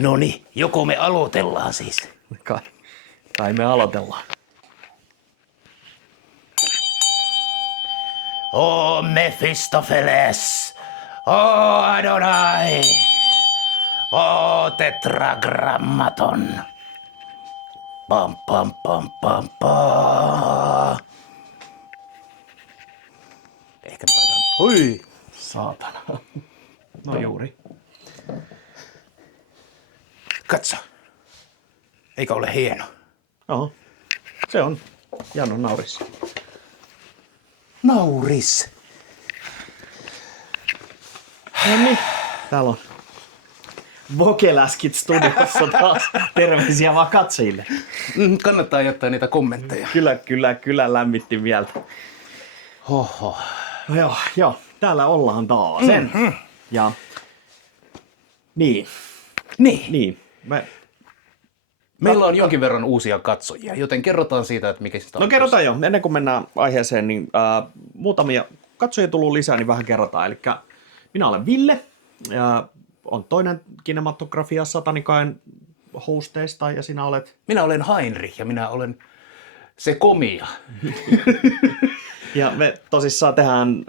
Noniin, joko me aloitellaan siis? Kai me aloitellaan. O Mephistopheles, o Adonai, o tetragrammaton. Pam pam pam pam pam. Ehkä mä laitan... Oi! Saatana. No juuri. Katso. Eikö ole hieno? Oho. Se on. Janno nauris. Nauris. No niin. Täällä on Vokeläskit studiossa taas. Terveisiä vaan katsojille. Kannattaa jättää niitä kommentteja. Kyllä lämmitti mieltä. Hoho. Joo. Täällä ollaan taas. Ja niin. Meillä on jonkin verran uusia katsojia, joten kerrotaan siitä, että mikä sitä on. No kerrotaan jo. Ennen kuin mennään aiheeseen, niin muutamia katsojia tullut lisää, niin vähän kerrotaan. Eli minä olen Ville, ja on toinen Kinematografia Satanikain hosteista, ja sinä olet... Minä olen Heinrich, ja minä olen se komia. Ja me tosissaan tehdään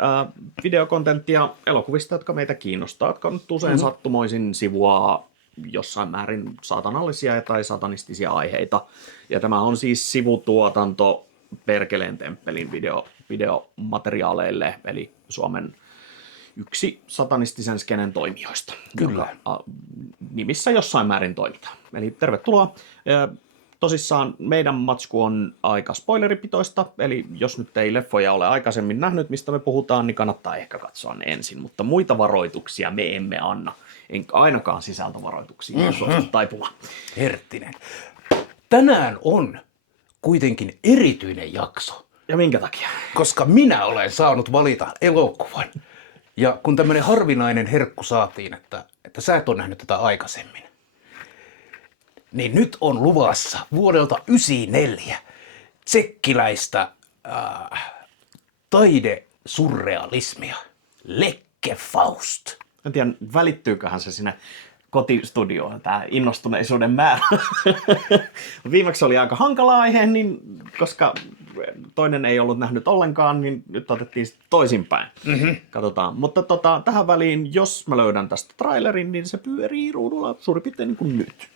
videokontenttia elokuvista, jotka meitä kiinnostaa, jotka on nyt usein sattumoisin sivua jossain määrin saatanallisia tai satanistisia aiheita. Ja tämä on siis sivutuotanto Perkeleen temppelin videomateriaaleille, eli Suomen yksi satanistisen skenen toimijoista, Kyllä. joka nimissä jossain määrin toimitaan. Eli tervetuloa. Tosissaan meidän matsku on aika spoileripitoista, eli jos nyt ei leffoja ole aikaisemmin nähnyt, mistä me puhutaan, niin kannattaa ehkä katsoa ne ensin. Mutta muita varoituksia me emme anna, enkä ainakaan sisältövaroituksia, suostu taipumaan. Herttinen. Tänään on kuitenkin erityinen jakso, Ja minkä takia? koska minä olen saanut valita elokuvan. Ja kun tämmöinen harvinainen herkku saatiin, että sä et ole nähnyt tätä aikaisemmin, niin nyt on luvassa vuodelta 1994 tsekkiläistä taidesurrealismia. Lecce Faust. En tiedä, välittyyköhän se sinne kotistudioon, tämä innostuneisuuden määrä. Viimeksi oli aika hankala aihe, niin koska toinen ei ollut nähnyt ollenkaan, niin nyt otettiin toisinpäin. Katsotaan. Mutta tähän väliin, jos mä löydän tästä trailerin, niin se pyörii ruudulla suurin piirtein niin kuin nyt.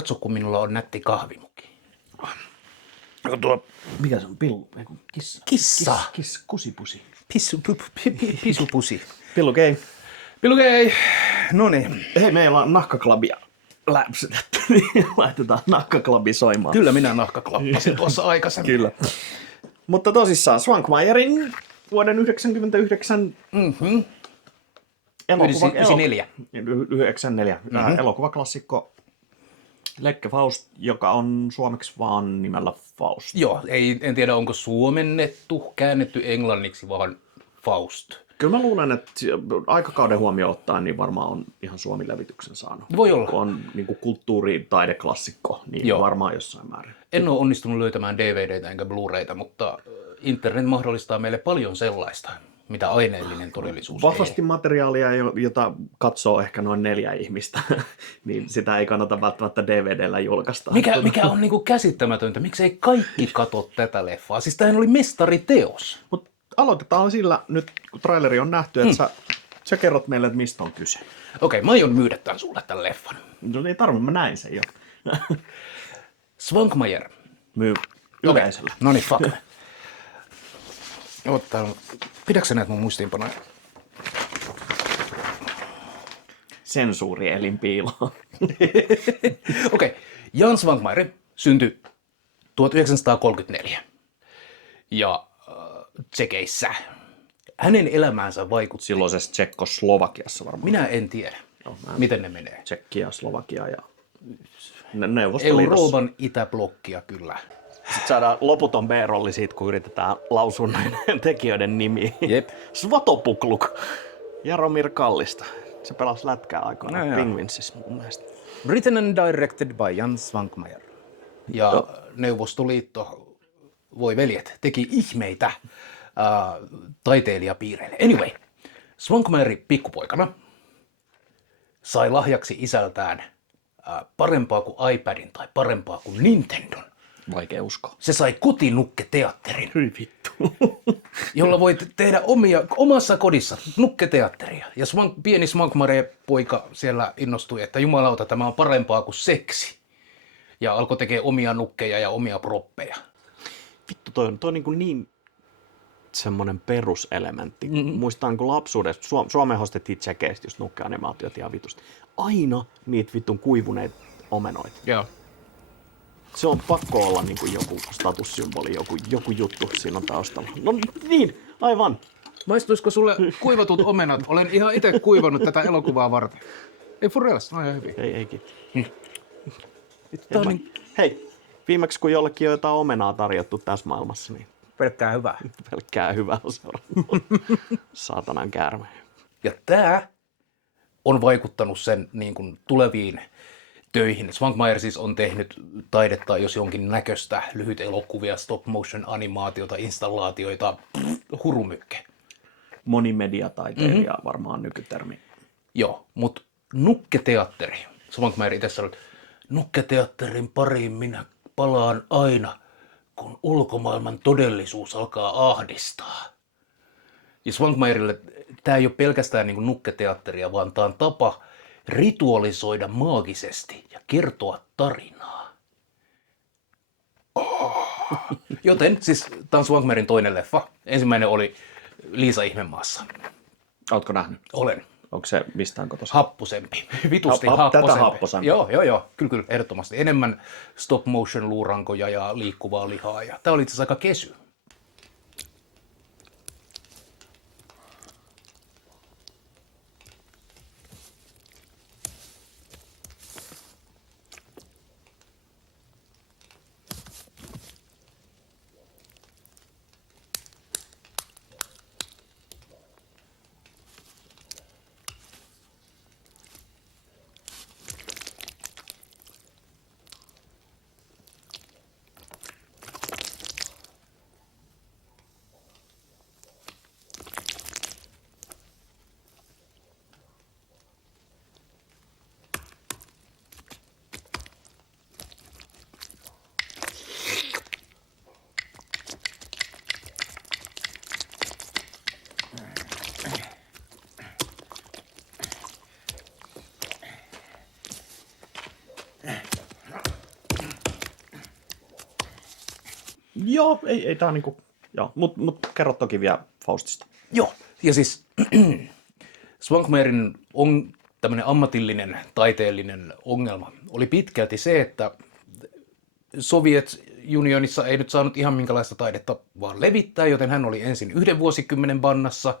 katso, kun minulla on nätti kahvimuki. Mikä se on? Pillu? Kissa. Kissa. Kusipusi. Pisupusi. Pillukei. Pilukei. Noniin. Hei, meillä on nahkaklabia läpsytetty, niin laitetaan nahkaklabi soimaan. Kyllä minä nahkaklappasin tuossa aikaisemmin. Kyllä. Mutta tosissaan Svankmajerin vuoden 1999 94. 94. Elokuvaklassikko Lecce Faust, joka on suomeksi vaan nimellä Faust. Joo, en tiedä onko suomennettu, käännetty englanniksi, vaan Faust. Kyllä mä luulen, että aikakauden huomioon ottaen niin varmaan on ihan Suomi-levityksen saanut. Voi olla. Kun on niin kuin kulttuuri-taideklassikko, niin Joo. varmaan jossain määrin. En ole onnistunut löytämään DVDtä enkä Blu-rayta, mutta internet mahdollistaa meille paljon sellaista, mitä aineellinen todellisuus Vahvasti ei. materiaalia, jota katsoo ehkä noin 4 ihmistä, niin sitä ei kannata välttämättä DVDllä julkaista. Mikä on niinku käsittämätöntä? Miksei kaikki katso tätä leffaa? Siis tämähän oli mestariteos. Mut aloitetaan sillä nyt, kun traileri on nähty, että sä kerrot meille, että mistä on kyse. Okei, mä aion myydä tämän sulle tämän leffan. No ei tarvitse, mä näin sen jo. Svankmajer. Myy yleisöllä. No niin, fuck. Pidätkö sä näitä mun muistiinpanoja? Sensuuri elin piiloon. Okei, Jan Svankmajer syntyi 1934 ja Tsekeissä. Hänen elämäänsä vaikutti. Silloisessa Tsekkoslovakiassa varmaan. Minä en tiedä, miten ne menee. Tsekkiä, Slovakia ja Neuvostoliitossa. Euroopan itäblokkia kyllä. Sitten saadaan loputon B-rolli siitä, kun yritetään lausua näiden tekijöiden nimiä. Jep. Svatopukluk. Jaromir Kallista. Se pelasi lätkää aikoinaan No joo. Penguinsissa mun mielestä. Written and directed by Jan Svankmajer. Ja Neuvostoliitto, voi veljet, teki ihmeitä taiteilijapiireille. Anyway, Svankmajer pikkupoikana sai lahjaksi isältään parempaa kuin iPadin tai parempaa kuin Nintendon. Vaikea uskoa. Se sai kotinukketeatterin, Hyi vittu. jolla voit tehdä omassa kodissa nukketeatteria. Ja pieni Svankmajer-poika siellä innostui, että jumalauta, tämä on parempaa kuin seksi. Ja alkoi tekemään omia nukkeja ja omia proppeja. Vittu, toi on niin semmonen peruselementti. Muistan, kun lapsuudessa Suomeen hostettiin tsekeistä just nukkeanimaatiot ihan vitusti. Aina niitä vittun kuivuneita omenoita. Joo. Se on pakko olla niin kuin joku statussymboli, joku juttu siinä on taustalla. No niin, aivan. Maistuisiko sulle kuivatut omenat? Olen ihan itse kuivannut tätä elokuvaa varten. Ei furrelas, no ihan hyvin. Eikin. Tää on niin Hei, viimeksi kun jollekin on jotain omenaa tarjottu tässä maailmassa, niin pelkkää hyvää. pelkkää hyvää seuraa. Saatanan käärme. Ja tää on vaikuttanut sen niin kuin tuleviin töihin. Svankmajer siis on tehnyt taidetta, jos jonkin näköistä, lyhyt elokuvia, stop motion animaatiota, installaatioita, hurumykke. Monimediataiteilija varmaan nykytermi. Joo, mutta nukketeatteri. Svankmajer itse sanoi, että nukketeatterin pariin minä palaan aina, kun ulkomaailman todellisuus alkaa ahdistaa. Ja Svankmajerille tämä ei ole pelkästään niin kuin nukketeatteria, vaan tämä on tapa ritualisoida maagisesti ja kertoa tarinaa. Joten, siis tämä on Svankmajerin toinen leffa. Ensimmäinen oli Liisa Ihmemaassa. Ootko nähnyt? Olen. Onko se mistään kotossa? Happosempi. Vitusti Tätä happosempi. happosempi. Joo, kyllä, ehdottomasti. Enemmän stop motion luurankoja ja liikkuvaa lihaa. Ja tämä oli itse asiassa aika kesy. Joo, ei tää niinku, joo, mut kerro toki vielä Faustista. Joo, ja siis Svankmajerin tämmöinen ammatillinen, taiteellinen ongelma oli pitkälti se, että Soviet-unionissa ei nyt saanut ihan minkälaista taidetta vaan levittää, joten hän oli ensin 1 vuosikymmenen bannassa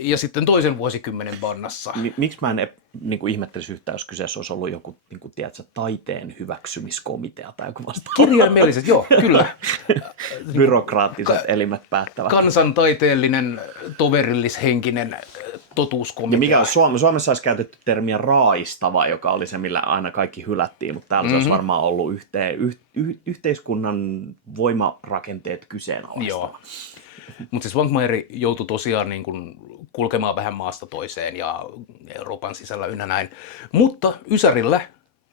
ja sitten toisen vuosikymmenen bannassa. Miksi mä en niinku ihmettelisi yhtään, jos kyseessä olisi ollut joku niinku, tiedätkö, taiteen hyväksymiskomitea tai joku vastaava? Kirjaimellisesti, joo, kyllä. Byrokraattiset elimet päättävät. Kansantaiteellinen, toverillishenkinen totuuskomitea. Ja mikä on Suomessa olisi käytetty termiä raa'istava, joka oli se, millä aina kaikki hylättiin, mutta täällä se olisi varmaan ollut yhteiskunnan voimarakenteet kyseenalaistava. Joo. Mutta siis Svankmajer joutui tosiaan niin kun kulkemaan vähän maasta toiseen ja Euroopan sisällä ynnä näin. Mutta Ysärillä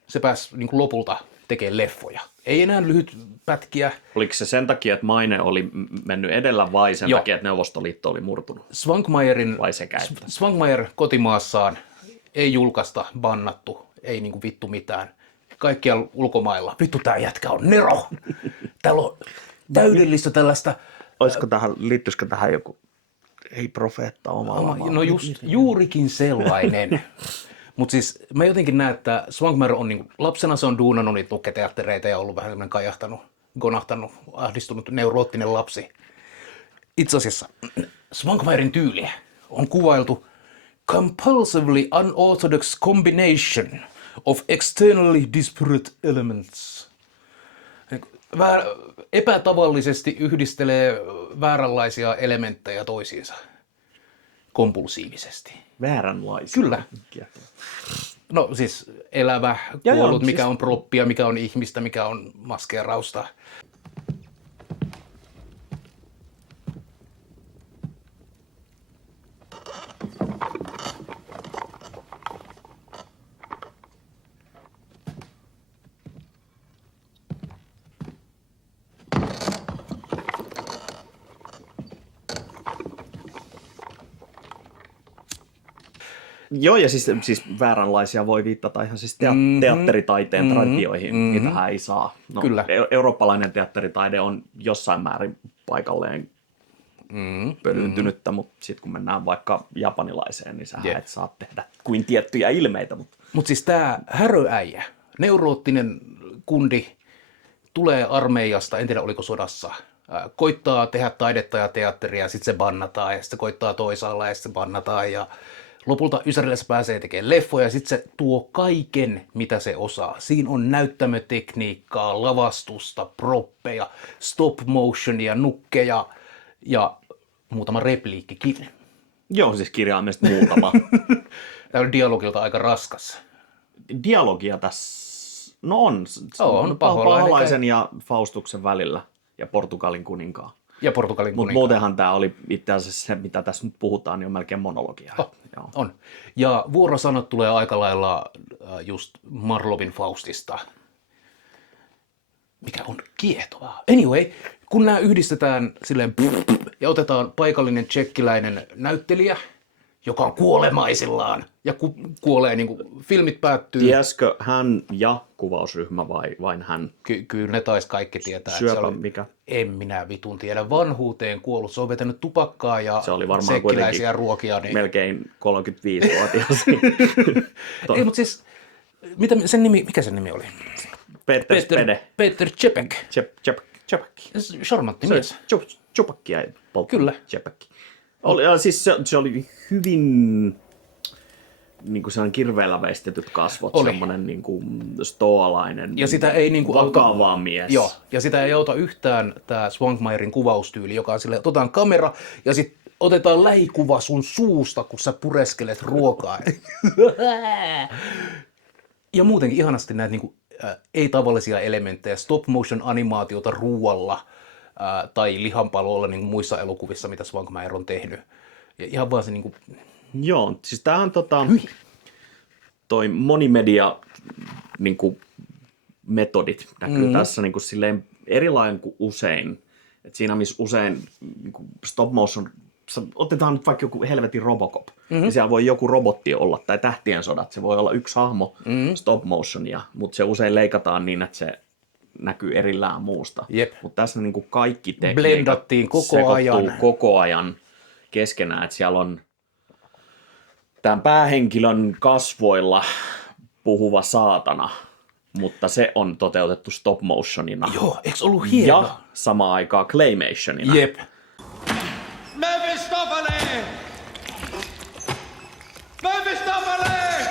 se pääsi niin kun lopulta tekemään leffoja. Ei enää lyhyt pätkiä. Oliko se sen takia, että maine oli mennyt edellä vai sen takia, että Neuvostoliitto oli murtunut? Svankmajer kotimaassaan ei julkaista, bannattu, ei niinku vittu mitään. Kaikkialla ulkomailla. Vittu tää jätkä on nero! Täällä on täydellistä tällaista... Liittyisikö tähän joku, ei profeetta omalla No juurikin sellainen. Mutta siis mä jotenkin näen, että Svankmajer on niinku, lapsena se on duunannut niitä nukketeattereita ja ollut vähän semmoinen kajahtanut, gonahtanut, ahdistunut, neuroottinen lapsi. Itse asiassa Svankmajerin tyyliä on kuvailtu compulsively unorthodox combination of externally disparate elements. Epätavallisesti yhdistelee vääränlaisia elementtejä toisiinsa kompulsiivisesti. Vääränlaisia? Kyllä. No siis elävä, kuollut, mikä on proppia, mikä on ihmistä, mikä on maskeerausta. Joo, ja siis vääränlaisia voi viittata ihan siis teatteritaiteen traditioihin, niitähän ei saa. No, Kyllä. Eurooppalainen teatteritaide on jossain määrin paikalleen pölyyntynyttä, mutta sitten kun mennään vaikka japanilaiseen, niin sähän et saa tehdä kuin tiettyjä ilmeitä. Mutta siis tämä häröäijä, neuroottinen kundi, tulee armeijasta, en tiedä oliko sodassa, koittaa tehdä taidetta ja teatteria, sitten se bannataan ja sitten se koittaa toisaalla ja sitten se bannataan ja lopulta Ysärillä se pääsee tekemään leffoja ja sitten se tuo kaiken, mitä se osaa. Siinä on näyttämötekniikkaa, lavastusta, proppeja, stop motionia, nukkeja ja muutama repliikkikin. Joo, siis kirjaimellisesti muutama. Tämä on dialogilta aika raskas. Dialogia tässä, no on Paholaisen ja Faustuksen välillä ja Portugalin kuninkaan. Ja Portugalin kuninkaan. Mutta muutenhan tämä oli itse asiassa se, mitä tässä nyt puhutaan, niin on melkein monologia. Joo. On. Ja vuorosanat tulee aika lailla just Marlovin Faustista, mikä on kiehtovaa. Anyway, kun nämä yhdistetään silleen ja otetaan paikallinen tsekkiläinen näyttelijä, joka on kuolemaisillaan ja kuolee niin kuin filmit päättyy. Tiesikö hän ja kuvausryhmä vai vain hän? Kyllä ne taisi kaikki tietää. Syöpä että se oli, mikä? En minä vitun tiedä. Vanhuuteen kuollut. Se on vetänyt tupakkaa ja se oli varmaan tsekkiläisiä ruokia. Niin... melkein 35-vuotias. Ei, mutta siis, mikä sen nimi oli? Peter Čepek. Čepek. Charmantti mies. Čupakki ei polttaa. Kyllä. Čepekki. Siis se oli hyvin niin kuin sellainen kirveellä veistetyt kasvot, semmoinen niin kuin stoalainen, ja sitä ei niin kuin vakava mies. Joo, ja sitä ei auta yhtään tämä Svankmajerin kuvaustyyli, joka on silleen, otetaan kamera ja sitten otetaan lähikuva sun suusta, kun sä pureskelet ruokaa. Ja muutenkin ihanasti näitä niin kuin, ei-tavallisia elementtejä, stop motion animaatiota ruualla tai lihanpaloilla niin kuin muissa elokuvissa, mitä Svankmajer on tehnyt. Ja ihan vaan se niin kuin... Joo, siis tämähän toi monimedia niin kuin metodit näkyy tässä niin kuin silleen erilainen kuin usein. Et siinä missä usein niin kuin stop motion, otetaan nyt vaikka joku helvetin Robocop, niin siellä voi joku robotti olla, tai Tähtien sodat, se voi olla yksi hahmo stop motionia, mutta se usein leikataan niin, että se näkyy erillään muusta. Jep. Mutta tässä niin kuin kaikki tekniikat Blendattiin koko ajan. koko ajan keskenään, että siellä on tämän päähenkilön kasvoilla puhuva saatana, mutta se on toteutettu stop motionina. Joo, eikö ollut hieno? Ja samaan aikaan claymationina. Jep. Mephistopheles! Mephistopheles!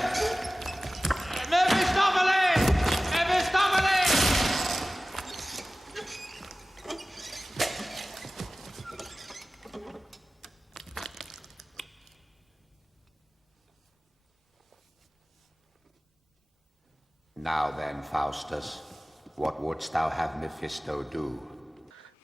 Mephistopheles! Mephistopheles! Now then, Faustus, what wouldst thou have Mephisto do?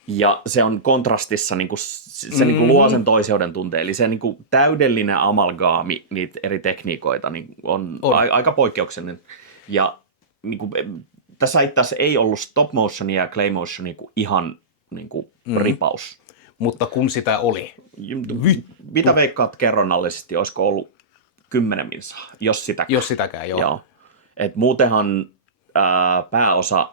Ja se on kontrastissa, niin kuin, se niin kuin luo sen toiseuden tunteen. Eli se niin kuin täydellinen amalgaami niitä eri tekniikoita niin on. Aika poikkeuksellinen. Ja niin kuin, tässä itse asiassa ei ollut stop motionia ja clay motionia kuin ihan niin kuin ripaus. Mutta kun sitä oli. Mitä veikkaat kerronnallisesti, olisiko ollut 10 minsaa, jos sitäkään? Jos sitäkään, joo. Et muutenhan pääosa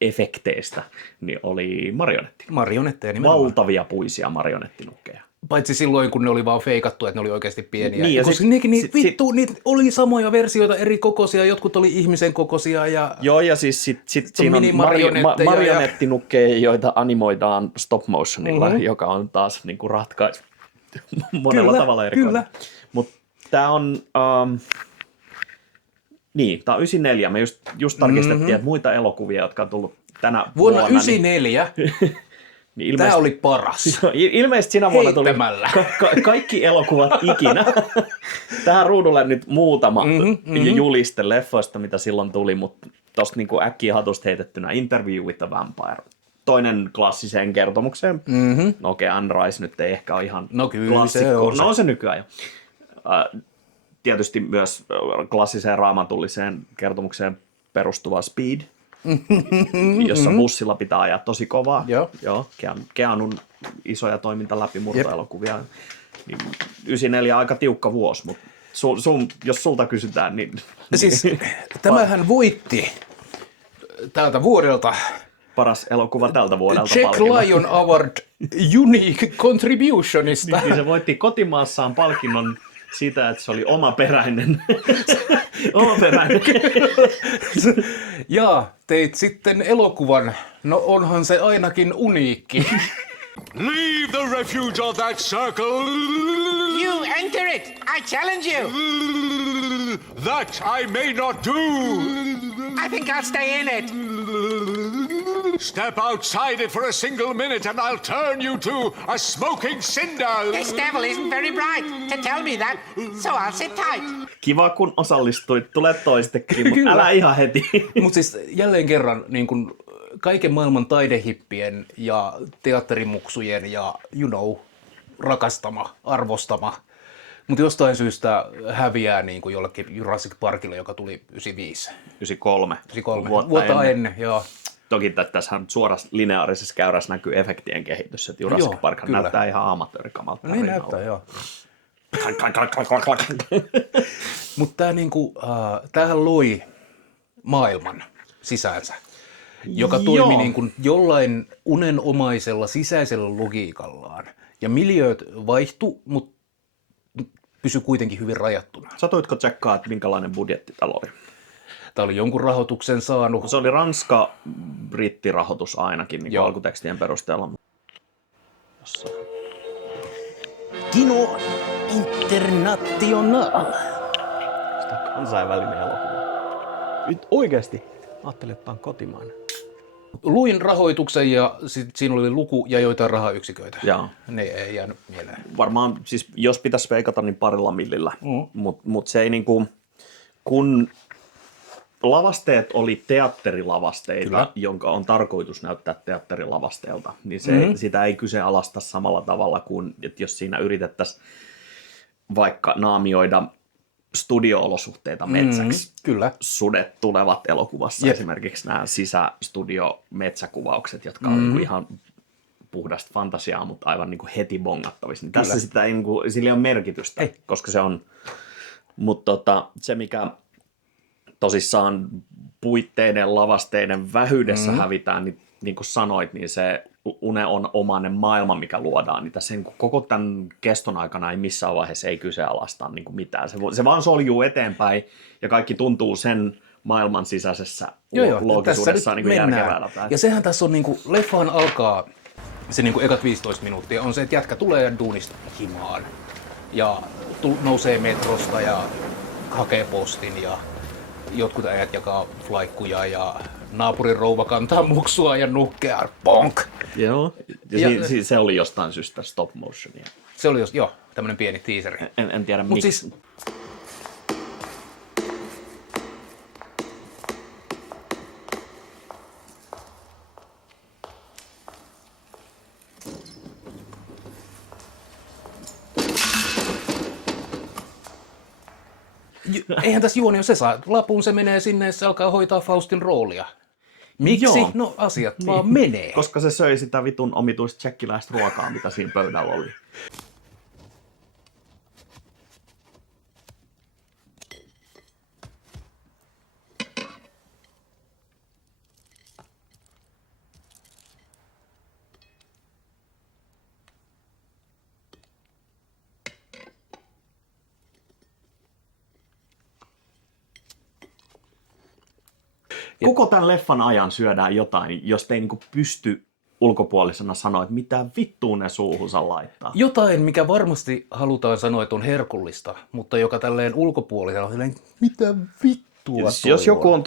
efekteistä niin oli marionetti. Marionetteja nimenomaan. Valtavia puisia marionettinukkeja. Paitsi silloin, kun ne oli vaan feikattu, että ne oli oikeasti pieniä. Niin, ja koska niitä oli samoja versioita eri kokoisia, jotkut oli ihmisen kokoisia. Ja... Joo, ja siis sit siinä on marionettinukkeja, joita animoidaan stop motionilla, joka on taas niinku ratkaisu monella tavalla erikoinen. Kyllä. Mutta tämä on... Niin, tämä on 94. Me just tarkistettiin, että muita elokuvia, jotka on tullut tänä Vuonna vuonna... 94 niin tämä oli paras. Ilmeisesti sinä vuonna tuli kaikki elokuvat ikinä. Tähän ruudulle nyt muutama juliste leffoista, mitä silloin tuli, mutta tuosta niinku äkkiä hatusta heitettynä Interview with the Vampire. Toinen klassiseen kertomukseen. Okei, Anne Rice nyt ei ehkä ole ihan klassikko. No on se nykyään jo. Tietysti myös klassiseen raamatulliseen kertomukseen perustuva Speed, jossa bussilla pitää ajaa tosi kovaa. Joo. Keanun isoja toimintaläpimurtoelokuvia. Niin 94 aika tiukka vuosi, mutta jos sulta kysytään, niin... Siis tämähän voitti tältä vuodelta paras elokuva tältä vuodelta. Jack Lion Award Unique Contributionista. Niin se voitti kotimaassaan palkinnon siitä, että se oli omaperäinen. Ja teit sitten elokuvan. No onhan se ainakin uniikki. Leave the refuge of that circle! You enter it! I challenge you! That I may not do! I think I'll stay in it! Step outside it for a single minute and I'll turn you to a smoking cinder! This devil isn't very bright to tell me that, so I'll sit tight. Kiva, kun osallistuit. Tule toistekin, mutta Kyllä. älä ihan heti. Mutta siis jälleen kerran niin kun kaiken maailman taidehippien ja teatterimuksujen ja rakastama, arvostama. Mutta jostain syystä häviää niin kuin jollekin Jurassic Parkille, joka tuli 95. 93. Vuotta ennen, joo. Toki tässä suorassa lineaarisessa käyrässä näkyy efektien kehitys, että Jurassic Park näyttää ihan amatöörikamalta. No niin näyttää, joo. Mutta tämä niinku, tämähän loi maailman sisäänsä, joka toimi niin kuin jollain unenomaisella sisäisellä logiikallaan. Ja miljööt vaihtu, mutta pysyi kuitenkin hyvin rajattuna. Satuitko tsekkaa, että minkälainen budjetti täällä oli? Tämä oli jonkun rahoituksen saanut. Se oli Ranska-brittirahoitus ainakin niin alkutekstien perusteella. Jossain. Kino International. Sitä kansainvälinen elokuva. Nyt oikeasti ajattelin, että tämä on kotimainen. Luin rahoituksen ja siinä oli luku ja joitain rahayksiköitä. Jaa. Ne ei jäänyt mieleen. Varmaan, siis jos pitäisi veikata, niin parilla millillä. Mutta se ei niinku, kun lavasteet oli teatterilavasteita, Kyllä. jonka on tarkoitus näyttää teatterilavasteelta, niin sitä ei kyseenalaista samalla tavalla kuin, että jos siinä yritettäisiin vaikka naamioida studio-olosuhteita metsäksi. Kyllä. Sudet tulevat elokuvassa, esimerkiksi nämä sisästudio-metsäkuvaukset, jotka on niinku ihan puhdasta fantasiaa, mutta aivan niinku heti bongattavissa. Niin tässä sitä ei, niinku, sillä ei ole merkitystä, koska se on... Mutta se, mikä tosissaan puitteiden, lavasteiden vähyydessä hävitään, niin kuin sanoit, niin se unenomainen maailma, mikä luodaan, niin tässä koko tämän keston aikana ei missään vaiheessa ei kyseenalaista niin kuin mitään. Se vaan soljuu eteenpäin ja kaikki tuntuu sen maailman sisäisessä loogisuudessa niin järkevältä. Ja sehän tässä on, niin kuin, leffahan alkaa, se niin kuin ekat 15 minuuttia on se, että jätkä tulee duunista himaan ja nousee metrosta ja hakee postin ja jotkut äijät jakaa flaikkuja ja naapurin rouva kantaa muksua ja nukkea, bonk! Joo, ja se oli jostain syystä stop motionia. Se oli tämmönen pieni teaseri. En tiedä miksi. Siis, eihän tässä juoni, jos se saa lapun, se menee sinne ja se alkaa hoitaa Faustin roolia. Miksi? Joo. No asiat vaan menee. Koska se söi sitä vitun omituista tsekkiläistä ruokaa, mitä siinä pöydällä oli. Koko tämän leffan ajan syödään jotain, jos ei niinku pysty ulkopuolisena sanoa, että mitä vittuun ne suuhunsa laittaa. Jotain, mikä varmasti halutaan sanoa, että on herkullista, mutta joka tälleen ulkopuolisena on silleen, mitä vittua Jos joku on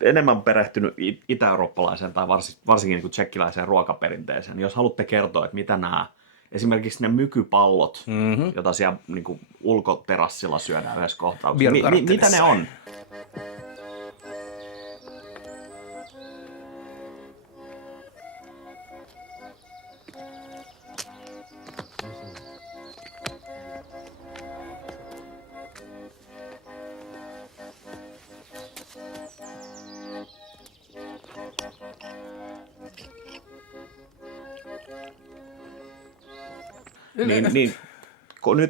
enemmän perehtynyt itä-eurooppalaiseen tai varsinkin niin kuin tsekkiläiseen ruokaperinteeseen, niin jos haluatte kertoa, että mitä nämä esimerkiksi ne mykypallot, joita siellä niin kuin ulkoterassilla syödään yhdessä kohtauksessa, mitä ne on?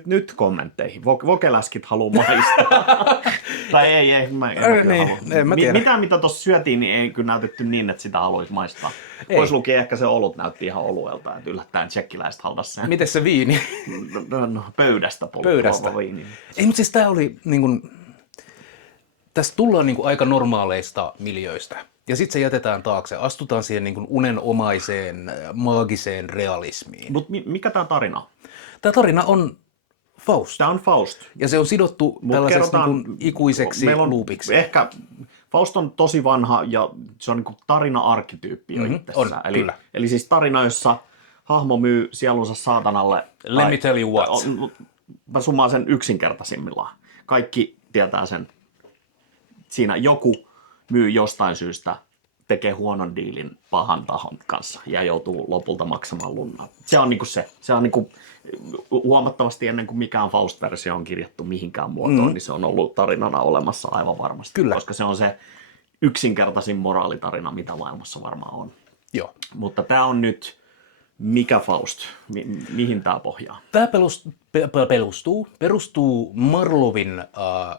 Nyt kommentteihin. Vokeläskit haluaa maistaa. Tai ei, mä tiedä. Mitään, mitä tuossa syötiin, niin ei kyllä näytetty niin, että sitä haluaisi maistaa. Pois lukien ehkä se olut näytti ihan oluelta, että yllättäen tsekkiläiset haldas sen. Miten se viini? No, pöydästä. Viini. Ei, mutta siis tää oli niin kuin, tässä tullaan niin kuin aika normaaleista miljöistä. Ja sitten se jätetään taakse. Astutaan siihen niin kuin unenomaiseen, maagiseen realismiin. Mutta mikä tämä tarina on? Tämä tarina on Faust. Tämä on Faust. Ja se on sidottu tällaiseksi niin kuin ikuiseksi loopiksi. Ehkä Faust on tosi vanha ja se on niin kuin tarina-arkkityyppi jo itsessään. Eli siis tarina, jossa hahmo myy sielunsa saatanalle. Let me tell you what. Mä summaan sen yksinkertaisimmillaan. Kaikki tietää sen. Siinä joku myy jostain syystä, tekee huonon diilin pahan tahon kanssa ja joutuu lopulta maksamaan lunnaa. Se on niinku se. Se on niinku huomattavasti ennen kuin mikään Faust-versio on kirjattu mihinkään muotoon, niin se on ollut tarinana olemassa aivan varmasti. Kyllä. Koska se on se yksinkertaisin moraalitarina, mitä maailmassa varmaan on. Joo. Mutta tämä on nyt, mikä Faust? Mihin tämä pohjaa? Tämä perustuu Marlowin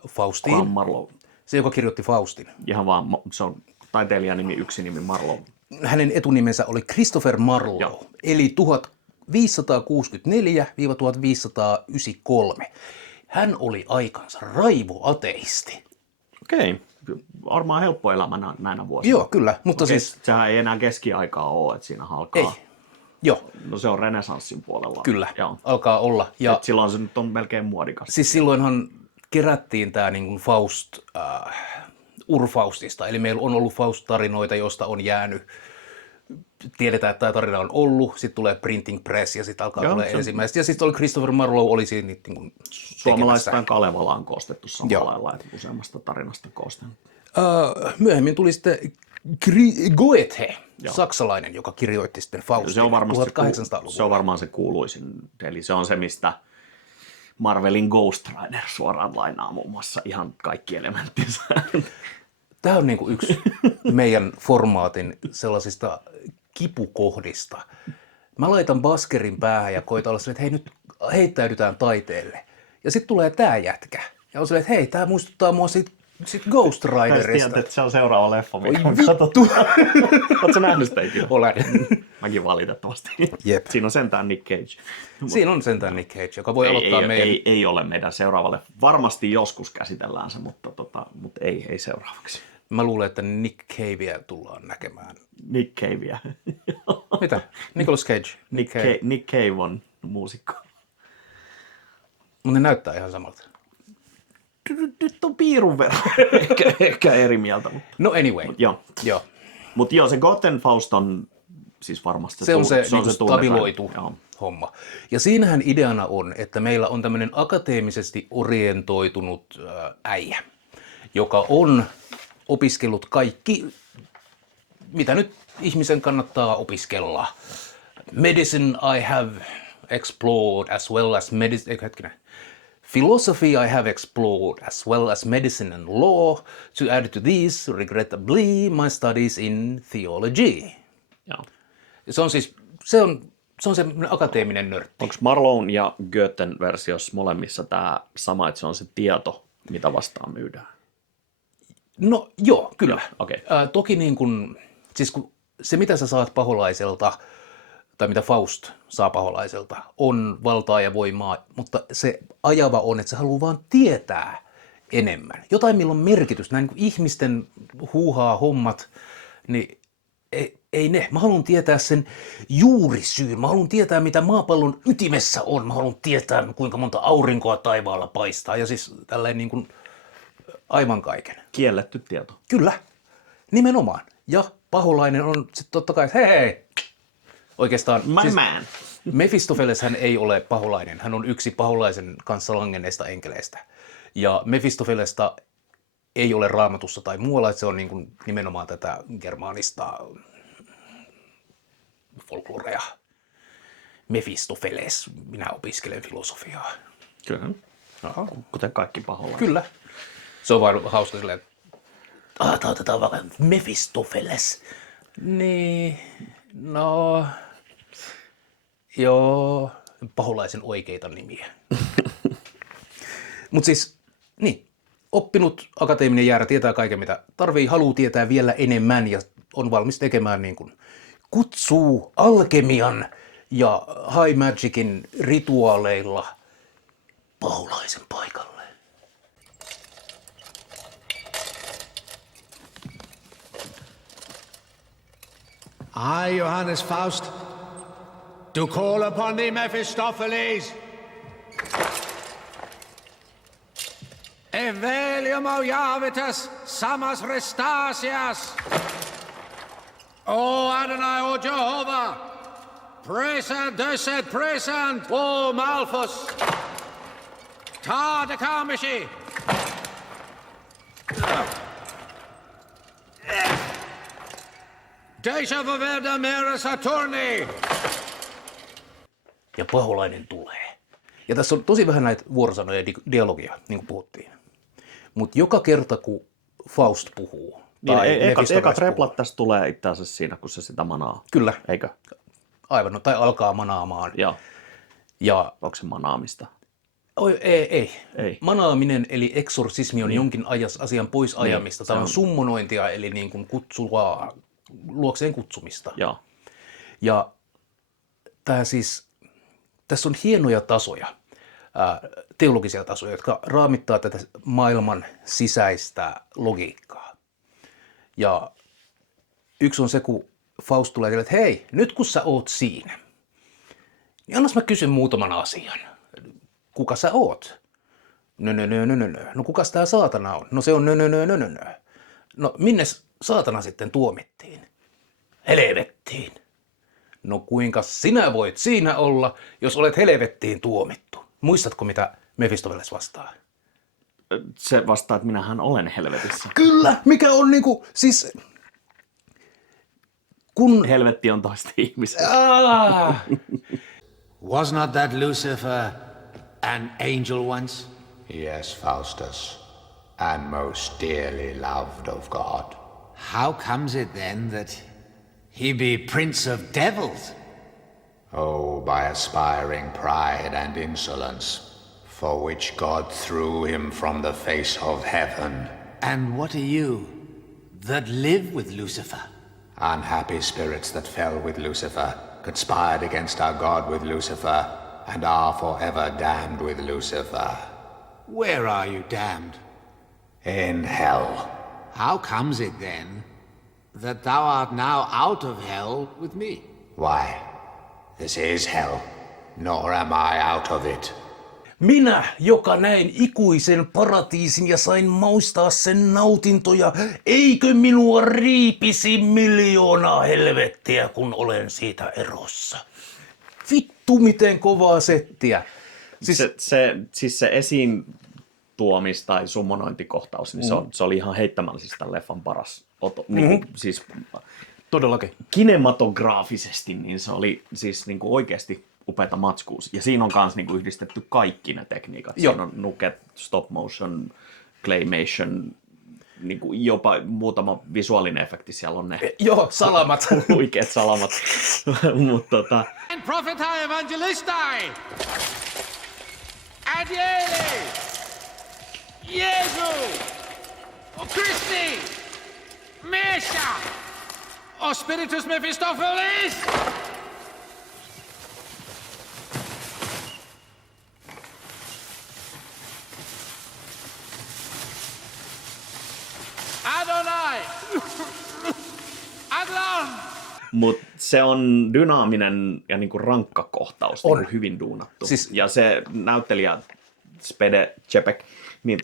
Faustiin. Kuka on Marlowe? Se, joka kirjoitti Faustin. Ihan vaan, se on taiteilijanimi, yksi nimi Marlowe. Hänen etunimensä oli Christopher Marlowe, Joo. eli 1564-1593. Hän oli aikansa raivoateisti. Okei. Varmaan helppo elämä näinä vuosina. Joo, kyllä. Mutta siis... Sehän ei enää keskiaikaa ole, että siinä alkaa. Ei. Joo. No se on renessanssin puolella. Kyllä, Joo. alkaa olla. Ja silloin se nyt on melkein muodikas. siis silloinhan kerättiin tämä niin kuin Faust Urfaustista. Eli meillä on ollut Faust-tarinoita, josta on jäänyt. Tiedetään, että tämä tarina on ollut. Sitten tulee printing press ja sitten alkaa tulee ensimmäistä. Ja sitten oli Christopher Marlowe oli siinä niin kuin Suomalaistaan Kalevala on koostettu samalla lailla, että useammasta tarinasta koostettu. Myöhemmin tuli sitten Goethe, saksalainen, joka kirjoitti sitten Faustin 1800-luvulla. Se on varmaan se kuuluisin. Eli se on se, mistä Marvelin Ghost Rider suoraan lainaa muun muassa ihan kaikki elementtinsä. Tämä on niinku yksi meidän formaatin sellaisista kipukohdista. Mä laitan baskerin päähän ja koitan olla silleen, että hei, nyt heittäydytään taiteelle. Ja sitten tulee tää jätkä. Ja on silleen, että hei, tää muistuttaa mua siitä sit Ghost Tiedät, Riderista. että se on seuraava leffa, mikä on vittu. katsottu. Oletko nähnyt sitä ikinä? Olen. Mäkin valitettavasti. Jep. Siinä on sentään Nick Cage. Siinä on sentään Nick Cage, joka voi aloittaa meidän... Ei ole meidän seuraavalle. Varmasti joskus käsitellään se, mutta ei seuraavaksi. Mä luulen, että Nick Cavea tullaan näkemään. Nick Cavea. Mitä? Nicolas Cage. Nick Cave on muusikko. Mutta ne näyttää ihan samalta. Nyt on piirun verran. ehkä eri mieltä. Mutta. No anyway. Joo. Mutta joo, se Gotenfaust on siis varmasti se on se tunnettu. stabiloitu homma. Ja siinähän ideana on, että meillä on tämmöinen akateemisesti orientoitunut äijä, joka on opiskellut kaikki, mitä nyt ihmisen kannattaa opiskella. Medicine I have explored as well as philosophy I have explored as well as medicine and law. To add to these, regrettably, my studies in theology. Joo. Se on siis, se on semmoinen akateeminen nörtti. Onko Marlowen ja Goethen versiossa molemmissa tämä sama, että se on se tieto, mitä vastaan myydään? No joo, kyllä. Joo, okay. Toki niin kun, siis kun se mitä sä saat paholaiselta, tai mitä Faust saa paholaiselta, on valtaa ja voimaa, mutta se ajava on, että se haluaa vaan tietää enemmän. Jotain, millä on merkitys. Näin niin ihmisten huuhaa hommat, niin ei ne. Mä haluan tietää sen juurisyyn. Mä haluan tietää, mitä maapallon ytimessä on. Mä haluan tietää, kuinka monta aurinkoa taivaalla paistaa. Ja siis tälleen niin kuin aivan kaiken. Kielletty tieto. Kyllä, nimenomaan. Ja paholainen on sitten totta kai, että hei. Oikeastaan, My man. Mephistopheles hän ei ole paholainen. Hän on yksi paholaisen kanssa langenneista enkeleistä. Ja Mephistophelesta ei ole Raamatussa tai muualla, että se on niin kuin nimenomaan tätä germaanista folklorea. Mephistopheles, minä opiskelen filosofiaa. Kyllä. No, kuten kaikki paholaiset. Kyllä. Se on vaan hauska silleen, että otetaan vaikka Mephistopheles. Niin, no, joo, paholaisen oikeita nimiä. Mutta siis, niin, oppinut akateeminen jäärä tietää kaiken, mitä tarvii, haluaa tietää vielä enemmän ja on valmis tekemään niin kuin kutsuu alkemian ja high magicin rituaaleilla paholaisen paikalle. I, Johannes Faust, do call upon thee, Mephistopheles. Evelium aujavitas samas restasias. O Adonai, O Jehovah, present, descend, present, O Malthus, ta dekamishi. Deja vivenda mera Saturni. Ja paholainen tulee. Ja tässä on tosi vähän näitä vuorosanoja ja dialogia, niin kuin puhuttiin. Mutta joka kerta, kun Faust puhuu, niin, ekat replat tästä tulee itse asiassa siinä, kun se sitä manaa. Kyllä. Eikö? Aivan, no, tai alkaa manaamaan. Joo. Ja onko se manaamista? Ei. Manaaminen eli eksorsismi on jonkin asian pois ajamista. Tämä on summonointia eli niin kuin kutsua, luokseen kutsumista. Joo. Ja tässä on hienoja tasoja, teologisia tasoja, jotka raamittaa tätä maailman sisäistä logiikkaa. Ja yksi on se, kun Faust tulee teille, että hei, nyt kun sä oot siinä, niin annas mä kysyn muutaman asian. Kuka sä oot? No kukas tää saatana on? No se on No minnes saatana sitten tuomittiin? Helvettiin. No kuinka sinä voit siinä olla, jos olet helvettiin tuomittu? Muistatko, mitä Mephistopheles vastaa? Se vastaa, että minähän olen helvetissä. Kyllä, mikä on niinku, siis kun... Helvetti on toista ihmistä. Was not that Lucifer an angel once? Yes, Faustus, and most dearly loved of God. How comes it then that he be prince of devils? Oh, by aspiring pride and insolence, for which God threw him from the face of heaven And what are you that live with Lucifer? Unhappy spirits that fell with Lucifer, conspired against our God with Lucifer, and are forever damned with Lucifer. Where are you damned? In hell. How comes it then that thou art now out of hell with me? Why? This is hell, nor am I out of it. Minä, joka näin ikuisen paratiisin ja sain maistaa sen nautintoja, eikö minua riipisi miljoonaa helvettiä, kun olen siitä erossa? Vittu, miten kovaa settiä. Siis se esiin tuomis- tai summonointikohtaus, niin se oli ihan heittämällä tämän leffan paras. Siis Todellakin. kinematograafisesti niin se oli siis niin kuin oikeasti upeata matskuus. Ja siinä on myös niin kuin yhdistetty kaikki ne tekniikat. Joo. Siinä on nuket, stop motion, claymation, niin kuin jopa muutama visuaalinen efekti siellä on ne. Joo, salamat. Huikeat salamat. Mutta Prophetae Evangelistai! Adiele! Jesu! O Christi! Mesha! O Spiritus Mephistopheles! Adonai! Adlon! Mutta se on dynaaminen ja niinku rankka kohtaus, On. niinku hyvin duunattu. Siis- Ja se näyttelijä Spede Čepek niin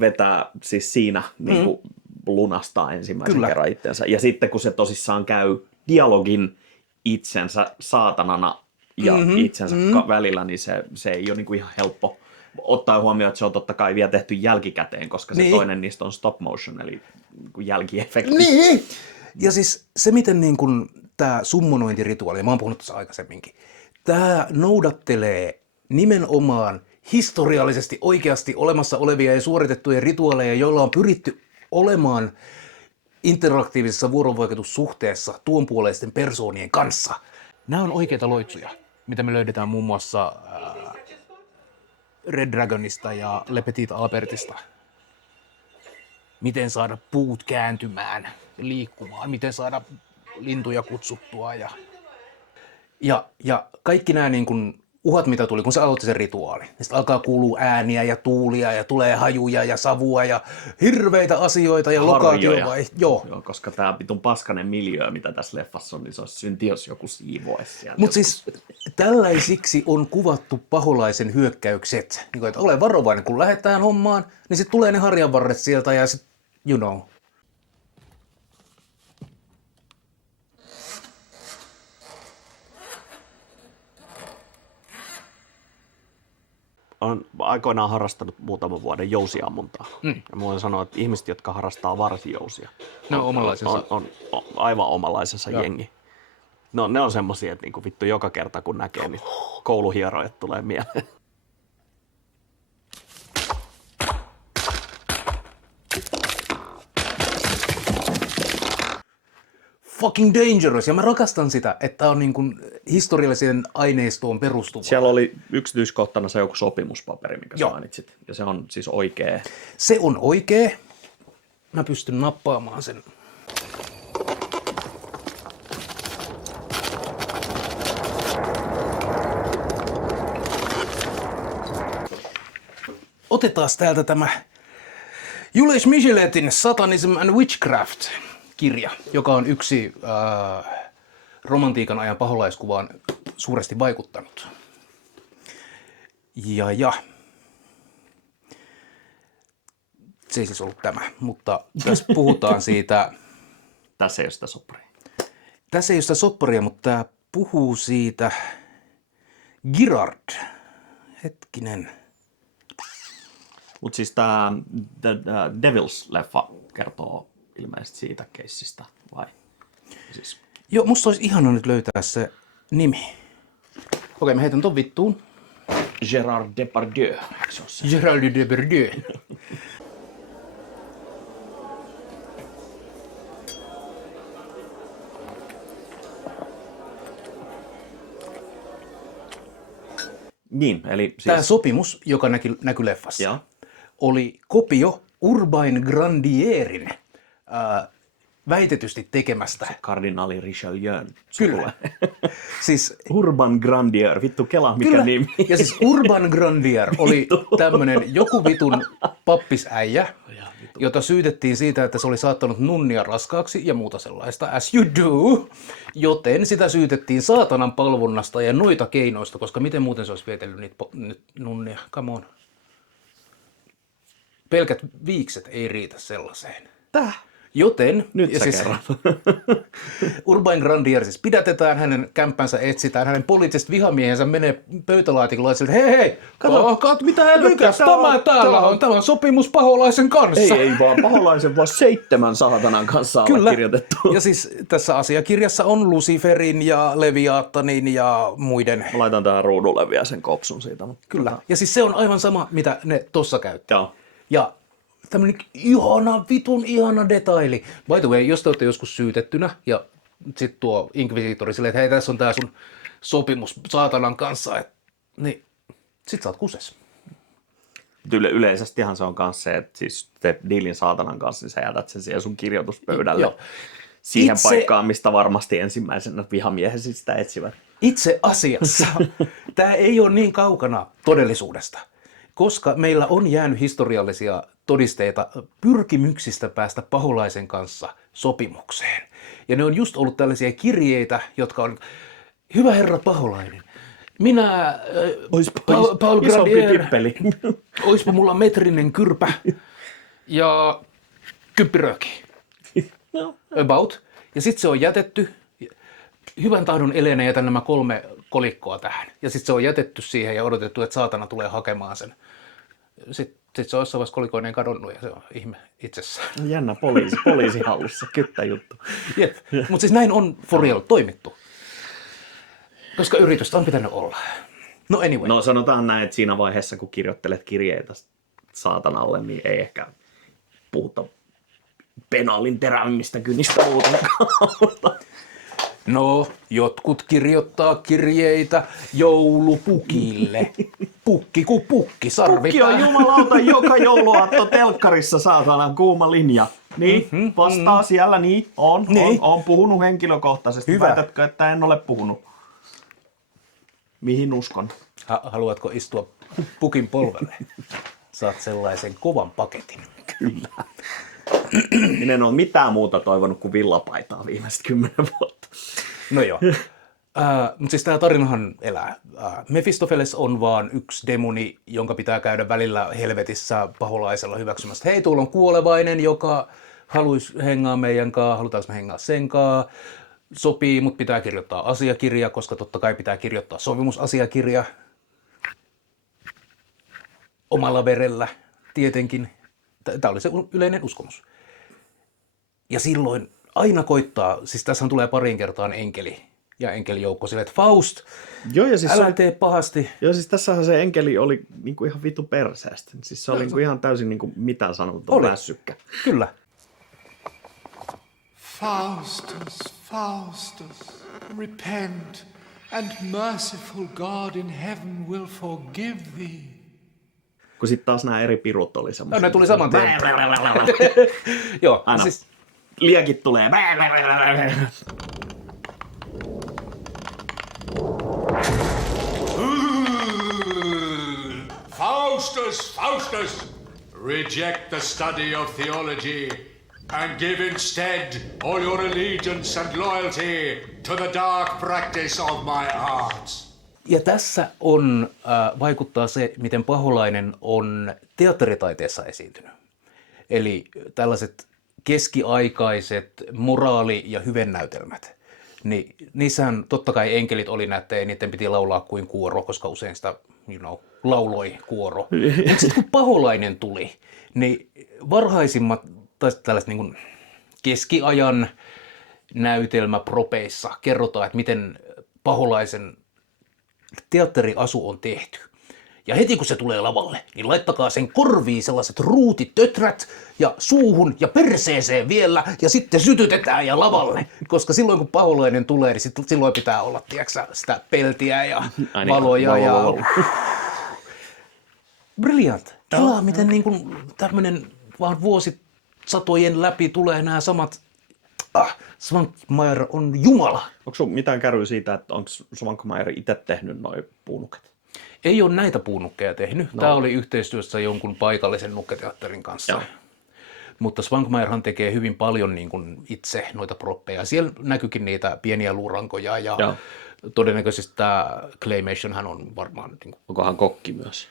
vetää siis siinä niinku lunastaa ensimmäisen Kyllä. kerran itsensä. Ja sitten kun se tosissaan käy dialogin itsensä saatanana ja itsensä välillä, niin se ei ole niinku ihan helppo. Ottaa huomioon, että se on totta kai vielä tehty jälkikäteen, koska se Niin. toinen niistä on stop motion, eli niinku jälkiefekti. Niin! Ja siis se, miten niin kun tämä summonointirituaali, mä oon puhunut tuossa aikaisemminkin, tämä noudattelee nimenomaan historiallisesti oikeasti olemassa olevia ja suoritettuja rituaaleja, joilla on pyritty olemaan interaktiivisessa vuorovaikutussuhteessa tuonpuoleisten persoonien kanssa. Nämä on oikeita loitsuja, mitä me löydetään muun muassa Red Dragonista ja Le Petit Albertista. Miten saada puut kääntymään, liikkumaan, miten saada lintuja kutsuttua ja kaikki nämä niin kuin uhat, mitä tuli, kun se aloitti sen rituaali. Sitten alkaa kuulua ääniä ja tuulia ja tulee hajuja ja savua ja hirveitä asioita ja lokaatiovaihe. Joo. Joo, koska tämä vitun paskanen miljöö, mitä tässä leffassa on, niin se olisi synti, jos joku siivoisi siellä. Mutta siis tällaisiksi on kuvattu paholaisen hyökkäykset. Niin kuin, että ole varovainen, kun lähdetään hommaan, niin sitten tulee ne harjanvarret sieltä ja sitten, you know. Olen aikoinaan harrastanut muutaman vuoden jousiammuntaa. Ja voin sanoa, että ihmiset, jotka harrastaa varsijousia, Ne on omanlaisensa. on aivan omanlaisensa jengi. No, ne on semmosia, että niinku vittu joka kerta kun näkee, niin kouluhierojat tulee mieleen. Fucking dangerous. Ja mä rakastan sitä, että on niin kuin historialliseen aineistoon perustuva. Siellä oli yksityiskohtana se joku sopimuspaperi, mikä Joo. sä mainitsit. Ja se on siis oikea. Se on oikee. Mä pystyn nappaamaan sen. Otetaan täältä tämä Jules Micheletin Satanism and Witchcraft-kirja, joka on yksi romantiikan ajan paholaiskuvaan suuresti vaikuttanut. Ja. Se ei siis ollut tämä, mutta tässä puhutaan siitä. Tässä ei ole sitä sopparia. Tässä ei ole sitä sopparia, mutta tämä puhuu siitä Girard. Hetkinen. Mutta siis tämä The Devils-leffa kertoo ilmeisesti siitä keissistä, vai? Siis Joo, musta olisi ihana nyt löytää se nimi. Okei, mä heitän ton vittuun. Gérard Depardieu, eikö se ole se? Gérald Depardieu. Niin, eli Tämä siis... sopimus, joka näkyi leffassa, Joo. oli kopio Urbain Grandierin väitetysti tekemästä. Kardinaali Richelieu. Kyllä. Siis Urban Grandier, vittu kela mikä kyllä. nimi. Ja siis Urban Grandier oli tämmönen joku vitun pappisäijä, jota syytettiin siitä, että se oli saattanut nunnia raskaaksi ja muuta sellaista, as you do, joten sitä syytettiin saatanan palvonnasta ja noita keinoista, koska miten muuten se olisi vietellyt niitä nunnia, come on. Pelkät viikset ei riitä sellaiseen. Täh? Joten, Nyt ja sä siis, kerrot. Urbain Grandier siis pidätetään, hänen kämppänsä etsitään, hänen poliittiset vihamiehensä menee pöytälaatikolla ja sille, hei, kato, mitä helvettiä, tämä on sopimus paholaisen kanssa. Ei vaan paholaisen, vaan 7 saatanan kanssa allekirjoitettu. Ja siis tässä asiakirjassa on Luciferin ja Leviattanin ja muiden. Mä laitan tähän ruudulle vielä sen kopsun siitä. Mutta Kyllä. Ja siis se on aivan sama, mitä ne tossa käyttää. Joo. Ja tämmönen vitun ihana detaili. By the way, jos te olette joskus syytettynä ja sit tuo inkvisiittori silleen, että hei, tässä on tää sun sopimus saatanan kanssa, niin sit sä oot kuses. Yleisestihan se on myös se, että siis teet diilin saatanan kanssa, niin sä jätät sen siihen sun kirjoituspöydälle. Joo. Siihen paikkaan, mistä varmasti ensimmäisenä vihamiehesi sitä etsivät. Itse asiassa tämä ei ole niin kaukana todellisuudesta, koska meillä on jäänyt historiallisia todisteita pyrkimyksistä päästä paholaisen kanssa sopimukseen. Ja ne on just ollut tällaisia kirjeitä, jotka on, hyvä herra paholainen, minä, Paul Grandier, oispa mulla metrinen kyrpä ja kyppirööki. About. Ja sitten se on jätetty, hyvän tahdon eleenä jätän nämä 3 kolikkoa tähän. Ja sitten se on jätetty siihen ja odotettu, että saatana tulee hakemaan sen. Sitten se on jossain vaiheessa kolikoineen kadonnut ja se on ihme itsessään. Jännä poliisi hallussa, kyttä juttu. Jep. Mutta siis näin on for real toimittu. Koska yritystä on pitänyt olla. No anyway. No sanotaan näin, että siinä vaiheessa kun kirjoittelet kirjeitä saatanalle, niin ei ehkä puhuta penaalin terävimmistä kynistä muutenkaan. No, jotkut kirjoittaa kirjeitä joulupukille. Pukki kuin pukki, Pukki on jumalauta joka jouluaatto telkkarissa, saatana, kuuma linja. Niin, vastaa siellä, niin, on puhunut henkilökohtaisesti. Hyvä. Väitätkö, että en ole puhunut? Mihin uskon? Haluatko istua pukin polvelle? Saat sellaisen kovan paketin. Kyllä. Minä en ole mitään muuta toivonut kuin villapaitaa viimeiset 10 vuotta. No joo. Mutta siis tämä tarinahan elää. Mephistopheles on vaan yksi demoni, jonka pitää käydä välillä helvetissä paholaisella hyväksymästä. Hei, tuolla on kuolevainen, joka haluaisi hengaa meidän kanssa, halutaanko me hengaa sen kanssa. Sopii, mutta pitää kirjoittaa asiakirja, koska totta kai pitää kirjoittaa sopimusasiakirja. Omalla verellä, tietenkin. Tämä oli se yleinen uskomus. Ja silloin aina koittaa, siis tässä tulee pariin kertaan enkeli ja enkelijoukko silleen, että Faust, Joo, ja siis älä tee pahasti. Joo, siis tässähän se enkeli oli niinku ihan vittu perseestä. Siis se oli niinku ihan täysin niinku mitään sanomaton väsykkä. Kyllä. Faustus, Faustus, repent, and merciful God in heaven will forgive thee. Kun sitten taas nämä eri pirut oli semmoisia. Ne tuli saman tien. Joo, aina siis liekit tulee. Faustus, Faustus, reject the study of theology and give instead all your allegiance and loyalty to the dark practice of my arts. ja tässä on, vaikuttaa se, miten paholainen on teatteritaiteessa esiintynyt. Eli tällaiset keskiaikaiset moraali- ja hyvennäytelmät. Niin niissähän totta kai enkelit oli näitä ja niiden piti laulaa kuin kuoro, koska usein sitä lauloi kuoro. Mutta sitten kun paholainen tuli, niin varhaisimmat tai tällaiset niin kuin keskiajan näytelmäpropeissa kerrotaan, että miten paholaisen teatteriasu on tehty. Ja heti kun se tulee lavalle, niin laittakaa sen korviin sellaiset ruutitöträt ja suuhun ja perseeseen vielä ja sitten sytytetään ja lavalle. Koska silloin kun paholainen tulee, niin silloin pitää olla tiiäksä, sitä peltiä ja valoja. Ja... Brilliant. Kelaa, miten niin kuin tämmöinen vaan vuosisatojen läpi tulee nämä samat, Svankmajer on jumala. Onko sun mitään käryä siitä, että onko Svankmajer itse tehnyt noi puunuket? Ei ole näitä puunukkeja tehnyt. Tämä oli yhteistyössä jonkun paikallisen nukketeatterin kanssa. Joo. Mutta Svankmajerhan tekee hyvin paljon niin kuin itse noita proppeja. Siellä näkyykin niitä pieniä luurankoja ja Joo. todennäköisesti tämä Claymationhan on varmaan, niin kuin, Onkohan kokki myös?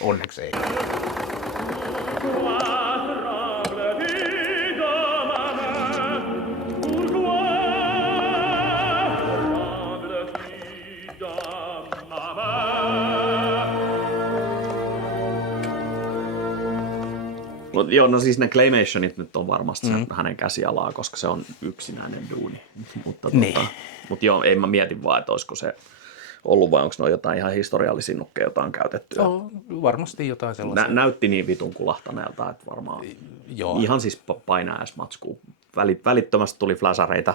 onneksi ei. Joo, no siis ne Claymationit nyt on varmasti hänen käsialaa, koska se on yksinäinen duuni. Mutta mutta joo, ei mä mietin vaan, että olisiko se ollut vai onko ne jotain ihan historiallisia nukkeja, joita on käytetty. Varmasti jotain sellaisia. Näytti niin vitun kulahtaneelta, että varmaan Joo. ihan siis painajaismatskuu. Välittömästi tuli fläsäreitä,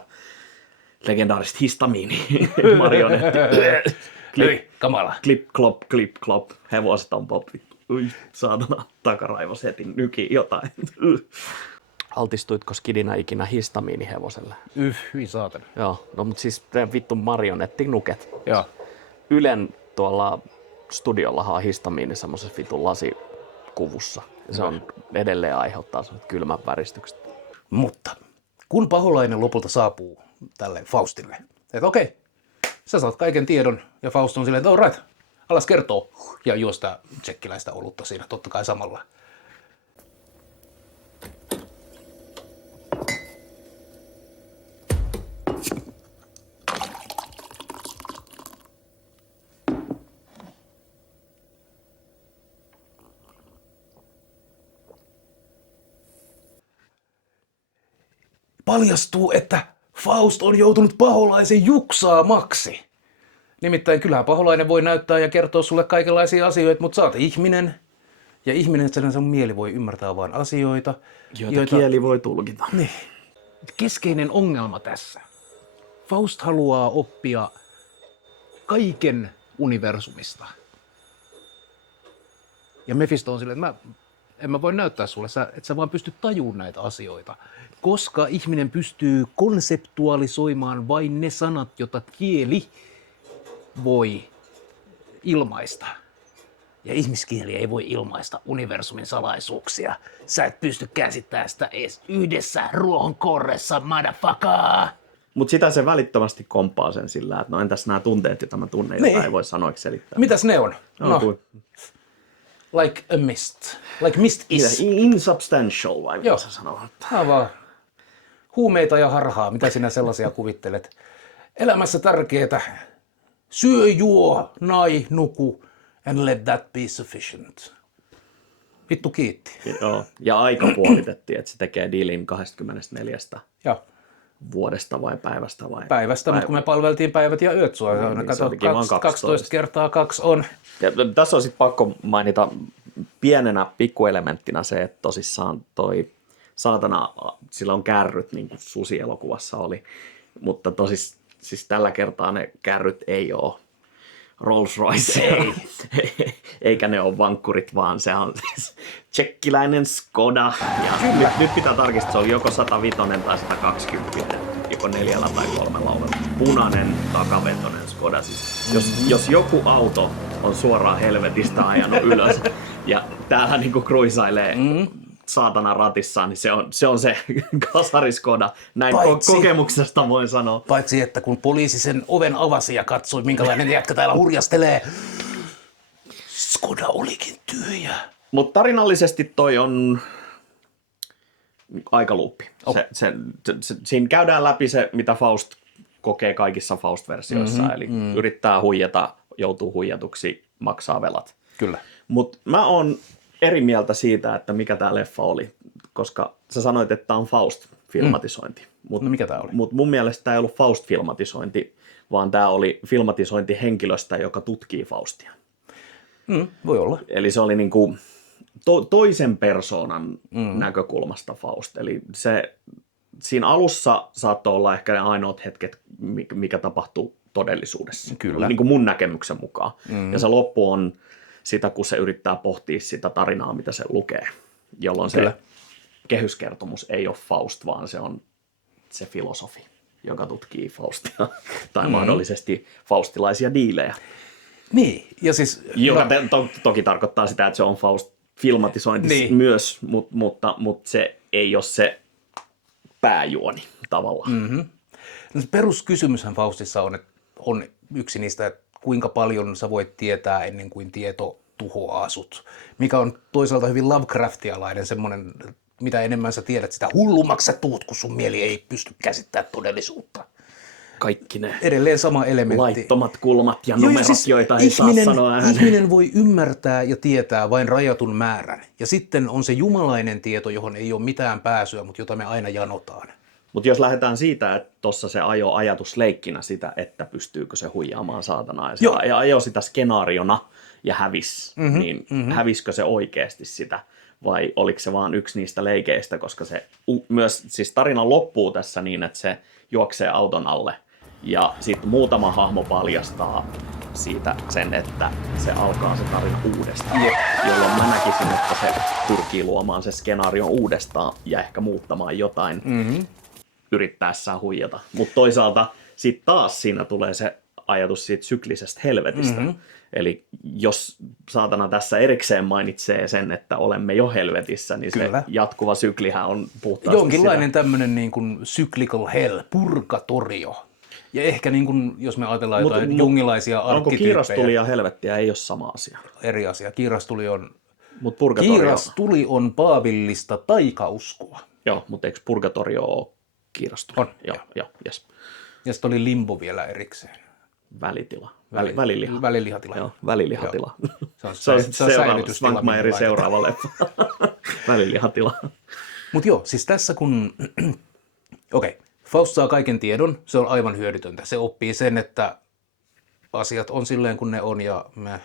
legendaarista histamiini-marionetti. Hyi, kamala. Klip, klop, hevoset on pop. Ui, saatana, takaraivos heti, nyki jotain. Altistuitko skidinä ikinä histamiinihevoselle? Hyi saatana. Joo, no mutta siis vittu marionettinuket. Joo. Ylen tuolla studiollahan on histamiini semmoisessa vitun lasikuvussa. Ja se on edelleen aiheuttaa semmoiset kylmän väristykset. Mutta kun paholainen lopulta saapuu tälle Faustille, että okei, sä saat kaiken tiedon ja Faust on silleen, että all right, alas kertoo ja juo sitä tsekkiläistä olutta siinä totta kai samalla. Paljastuu, että Faust on joutunut paholaisen juksaamaksi. Nimittäin kyllähän paholainen voi näyttää ja kertoa sulle kaikenlaisia asioita, mutta sä oot ihminen. Ja ihminen, sen mieli voi ymmärtää vain asioita, Joita kieli voi tulkita. Niin. Keskeinen ongelma tässä. Faust haluaa oppia kaiken universumista. Ja Mephisto on silleen, että en mä voi näyttää sulle, että sä vaan pystyt tajuun näitä asioita. Koska ihminen pystyy konseptualisoimaan vain ne sanat, joita kieli voi ilmaista. Ja ihmiskieli ei voi ilmaista universumin salaisuuksia. Sä et pysty käsittämään sitä edes yhdessä ruohonkorressa, motherfucker! Mutta sitä se välittömästi komppaa sen sillä, että no entäs nämä tunteet, joita mä tunnen, joita Niin. ei voi sanoiksi selittää. Mitäs ne on? No, Like a mist. Like mist is. insubstantial, vai Joo. mitä sä sanoo? Tää on vaan huumeita ja harhaa. Mitä sinä sellaisia kuvittelet? Elämässä tärkeetä. Syö, juo, nai, nuku. And let that be sufficient. Vittu kiitti. Joo, ja aika puolitettiin, että se tekee diilin 24 Ja vuodesta vai päivästä vai? päivästä, mutta kun me palveltiin päivät ja yöt sua, niin, se kato, olikin vaan 12 kertaa 2 on. Ja tässä on sitten pakko mainita pienenä pikkuelementtinä se, että tosissaan toi saatana, sillä on kärryt, niin kuin Susi-elokuvassa oli, mutta siis tällä kertaa ne kärryt ei ole Rolls-Royce. Ei. Eikä ne ole vankkurit, vaan se on siis tsekkiläinen Skoda. Ja nyt pitää tarkistaa, se oli joko 105 tai 120, joko 4 tai 3 laudalla. Punainen takavetoinen Skoda. Siis, jos joku auto on suoraan helvetistä ajanut ylös ja täällä niinku kruisailee saatana ratissaan, niin se on se kasariskoda. Näin kokemuksesta voin sanoa. Paitsi, että kun poliisi sen oven avasi ja katsoi, minkälainen jätkä täällä hurjastelee, Skoda olikin tyhjä. Mutta tarinallisesti toi on aikaluuppi. Siinä käydään läpi se, mitä Faust kokee kaikissa Faust-versioissa. Eli yrittää huijata, joutuu huijatuksi, maksaa velat. Kyllä. Mutta mä oon eri mieltä siitä, että mikä tää leffa oli. Koska sä sanoit, että tää on Faust-filmatisointi. No mikä tää oli? Mutta mun mielestä tää ei ollut Faust-filmatisointi, vaan tää oli filmatisointi henkilöstä, joka tutkii Faustia. Voi olla. Eli se oli niinku toisen persoonan näkökulmasta Faust. Eli siinä alussa saattoi olla ehkä ne ainoat hetket, mikä tapahtuu todellisuudessa. Kyllä. Niin kuin mun näkemyksen mukaan. Ja se loppu on sitä, kun se yrittää pohtia sitä tarinaa, mitä se lukee. Jolloin Kyllä. se kehyskertomus ei ole Faust, vaan se on se filosofi, joka tutkii Faustia tai mahdollisesti faustilaisia diilejä. Niin, ja siis... Joka toki tarkoittaa sitä, että se on Faust-filmatisointi Niin. myös, mutta se ei ole se pääjuoni tavallaan. No, se peruskysymyshän Faustissa on yksi niistä, että kuinka paljon sä voit tietää ennen kuin tieto tuhoaa sut. Mikä on toisaalta hyvin Lovecraftialainen semmoinen, mitä enemmän sä tiedät, sitä hullummaksi sä tuut, kun sun mieli ei pysty käsittämään todellisuutta. Kaikki ne Edelleen sama elementti. laittomat kulmat ja numerot, joita ei saa sanoa ääneen. Ihminen voi ymmärtää ja tietää vain rajatun määrän. Ja sitten on se jumalainen tieto, johon ei ole mitään pääsyä, mutta jota me aina janotaan. Mutta jos lähdetään siitä, että tuossa se ajoi ajatusleikkinä sitä, että pystyykö se huijaamaan saatanaa, ja se ajoi sitä skenaariona ja hävisi, niin hävisikö se oikeasti sitä, vai oliko se vaan yksi niistä leikeistä, koska se myös, siis tarina loppuu tässä niin, että se juoksee auton alle, ja sitten muutama hahmo paljastaa siitä sen, että se alkaa se tarina uudestaan, jolloin mä näkisin, että se pyrkii luomaan se skenaarion uudestaan ja ehkä muuttamaan jotain yrittäessään huijata. Mutta toisaalta sitten taas siinä tulee se ajatus siitä syklisestä helvetistä. Eli jos saatana tässä erikseen mainitsee sen, että olemme jo helvetissä, niin Kyllä. se jatkuva syklihän on puhtaasti Jonkinlainen tämmöinen niin kuin cyclical hell, purgatorio. Ja ehkä niin kuin, jos me ajatellaan jotain jungilaisia onko arkkityyppejä. kiirastuli ja helvettiä ei ole sama asia? Eri asia. Kiirastuli on, Mut purgatorio, kiirastuli on paavillista taikauskoa. joo, mutta eikö purgatorio ole kiirastuli? On, Joo, yes. Ja sitten oli limbo vielä erikseen. Välitila. Väliliha. Välilihatila. Joo, välilihatila. Se on säilytystila. Svankmaierin seuraava leffa. Välilihatila. Mutta joo, siis tässä kun... Okei, Faust saa kaiken tiedon, se on aivan hyödytöntä. Se oppii sen, että asiat on silleen kuin ne on ja me...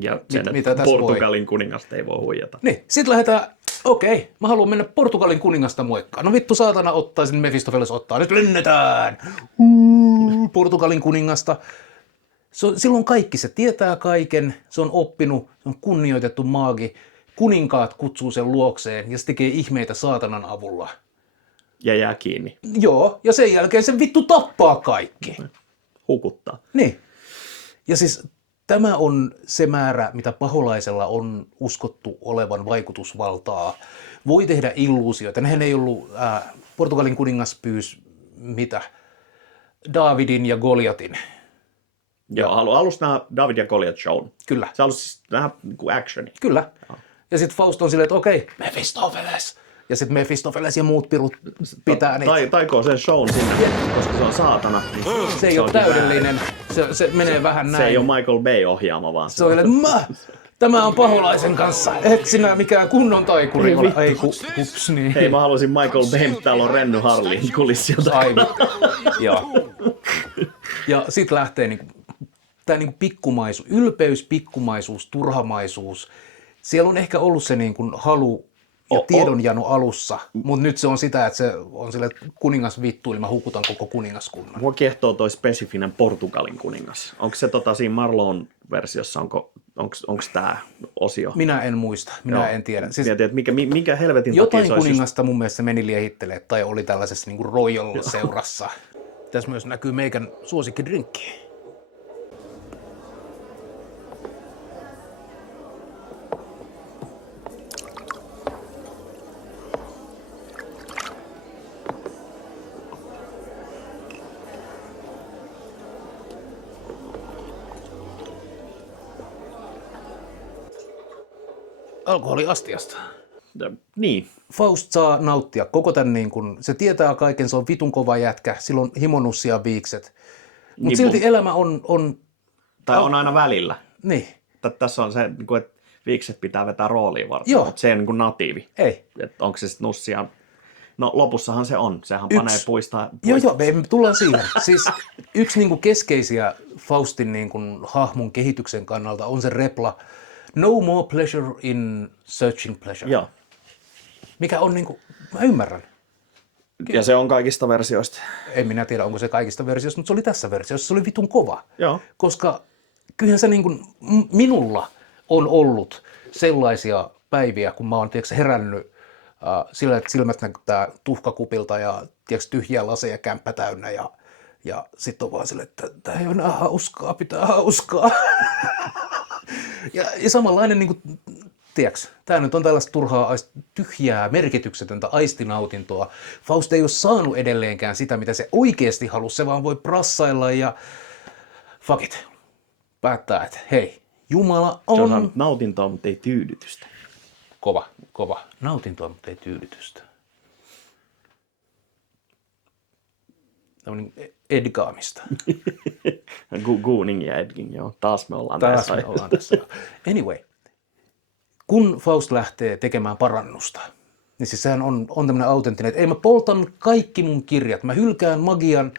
Ja sen, mitä että tässä Portugalin kuningasta ei voi huijata. Niin, sit lähdetään, okei, mä haluan mennä Portugalin kuningasta moikkaan. No vittu saatana ottaisin, Mephistopheles ottaa, nyt lennetään! Portugalin kuningasta. Silloin kaikki, se tietää kaiken, se on oppinut, se on kunnioitettu maagi. Kuninkaat kutsuu sen luokseen ja se tekee ihmeitä saatanan avulla. Ja jää kiinni. Joo, ja sen jälkeen se vittu tappaa kaikki. Hukuttaa. Niin. Ja siis tämä on se määrä, mitä paholaisella on uskottu olevan vaikutusvaltaa. Voi tehdä illuusioita. Nehän ei ollut, Portugalin kuningas pyysi mitä? Davidin ja Goliatin. Joo, alussa nähdä David ja Goliath shown. Kyllä. Se halusi siis nähdä actioni. Kyllä. Ja sitten Faust on silleen, että okei, Mephistopheles. Ja sitten Mephistopheles ja muut pirut pitää niitä. Taikoo sen shown sinne, koska se on saatana. Niin Se ei ole onkin täydellinen. Se menee vähän näin. Se ei ole Michael Bay ohjaama, vaan Se on silleen, tämä on paholaisen kanssa. Et sinä mikään kunnon taikuri ole. Ei, kups, niin. hei, mä haluaisin Michael Bay, mutta täällä on Renny Harlin kulissilta. Aivan. Joo. Ja sit lähtee niinku, tää niinku pikkumaisuus, ylpeys, pikkumaisuus, turhamaisuus. Siellä on ehkä ollut se niinku halu ja tiedonjano alussa, mutta nyt se on sitä, että se on sille kuningas vittuil, mä hukutan koko kuningaskunnan. Mua kiehtoo toi spesifinen Portugalin kuningas. Onko se siinä Marlon-versiossa, onko tämä osio? Minä en muista, minä en tiedä. Siis mietin, että mikä helvetin jotain takia se olisi kuningasta mun mielestä meni liehittelee tai oli tällaisessa niinku royal-seurassa. Tässä myös näkyy meikän suosikkidrinkki. Alkoholiastiasta. Niin. Faust saa nauttia koko tämän, niin kun, se tietää kaiken, se on vitun kova jätkä, sillä on himonussia viikset. Mutta Niin, silti elämä on... Tai on aina välillä. Niin, Tässä on se, että viikset pitää vetää rooliin varten, Joo. mutta se ei ole natiivi. ei. Että onko se sitten nussia? No lopussahan se on. Sehän panee puista. Joo, me tullaan siihen. Siis yksi niin kuin keskeisiä Faustin niin kuin hahmon kehityksen kannalta on se repla No more pleasure in searching pleasure. Joo. Mikä on niin kuin, mä ymmärrän. Ja se on kaikista versioista. En minä tiedä, onko se kaikista versioista, mutta se oli tässä versiossa. Se oli vitun kova. Joo. Koska kyllähän se niin kuin, minulla on ollut sellaisia päiviä, kun mä oon herännyt sillä, että silmät näkyy tuhkakupilta ja tyhjiä laseja kämppä täynnä ja sitten on vaan silleen, että tämä ei ole enää hauskaa, pitää hauskaa. ja samanlainen, niin kuin, tiedätkö, tämä nyt on tällaista turhaa, tyhjää, merkityksetöntä aistinautintoa. Faust ei ole saanut edelleenkään sitä, mitä se oikeasti halusi, se vaan voi prassailla ja fuck it, päättää, että hei, Jumala on... Se on nautintoa, mutta ei tyydytystä. Kova. Nautintoa, mutta ei tyydytystä. Tämmöinen Edgaamista. Gooning ja Edging, joo. Taas me ollaan tässä. Anyway, kun Faust lähtee tekemään parannusta, niin siis sehän on tämmöinen autenttinen, että ei mä poltan kaikki mun kirjat, mä hylkään magian,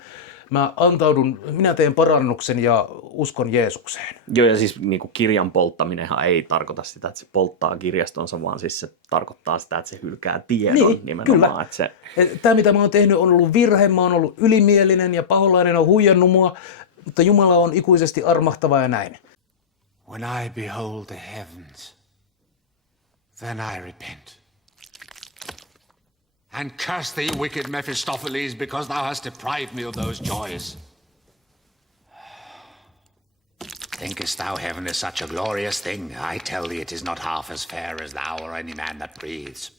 minä teen parannuksen ja uskon Jeesukseen. Joo, ja siis niin kuin kirjan polttaminenhan ei tarkoita sitä, että se polttaa kirjastonsa, vaan siis se tarkoittaa sitä, että se hylkää tiedon nimenomaan. Kyllä. Tämä, mitä mä oon tehnyt, on ollut virhe, mä oon ollut ylimielinen ja paholainen on huijannut mua, mutta Jumala on ikuisesti armahtava ja näin. When I behold the heavens, then I repent. And curse thee, wicked Mephistopheles, because thou hast deprived me of those joys. Thinkest thou heaven is such a glorious thing? I tell thee it is not half as fair as thou or any man that breathes.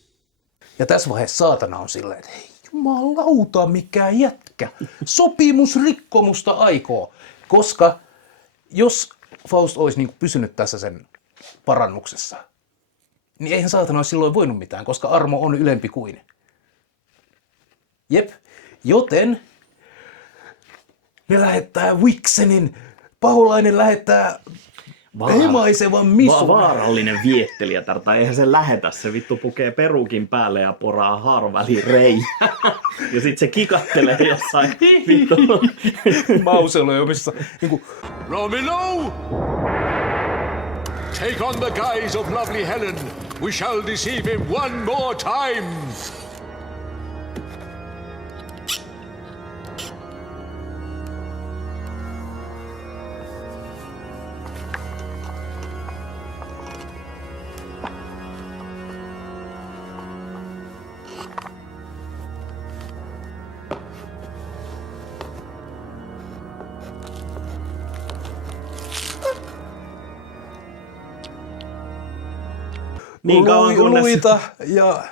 Ja tässä vaiheessa saatana on silleen, että hei jumalauta, mikä jätkä. Sopimusrikkomusta aikoo. Koska jos Faust olisi niin kuin pysynyt tässä sen parannuksessa, niin eihän saatana olisi silloin voinut mitään, koska armo on ylempi kuin. Jep, joten ne lähettää Wixenin, paholainen lähettää hemaisevan misun. Vaarallinen viettelijätär, tai eihän se lähetä, se vittu pukee perukin päälle ja poraa haaroväliin reijää. Ja sit se kikattelee jossain vittu mausoleumissa. Niin Romeo! Take on the guise of lovely Helen. We shall deceive him one more time.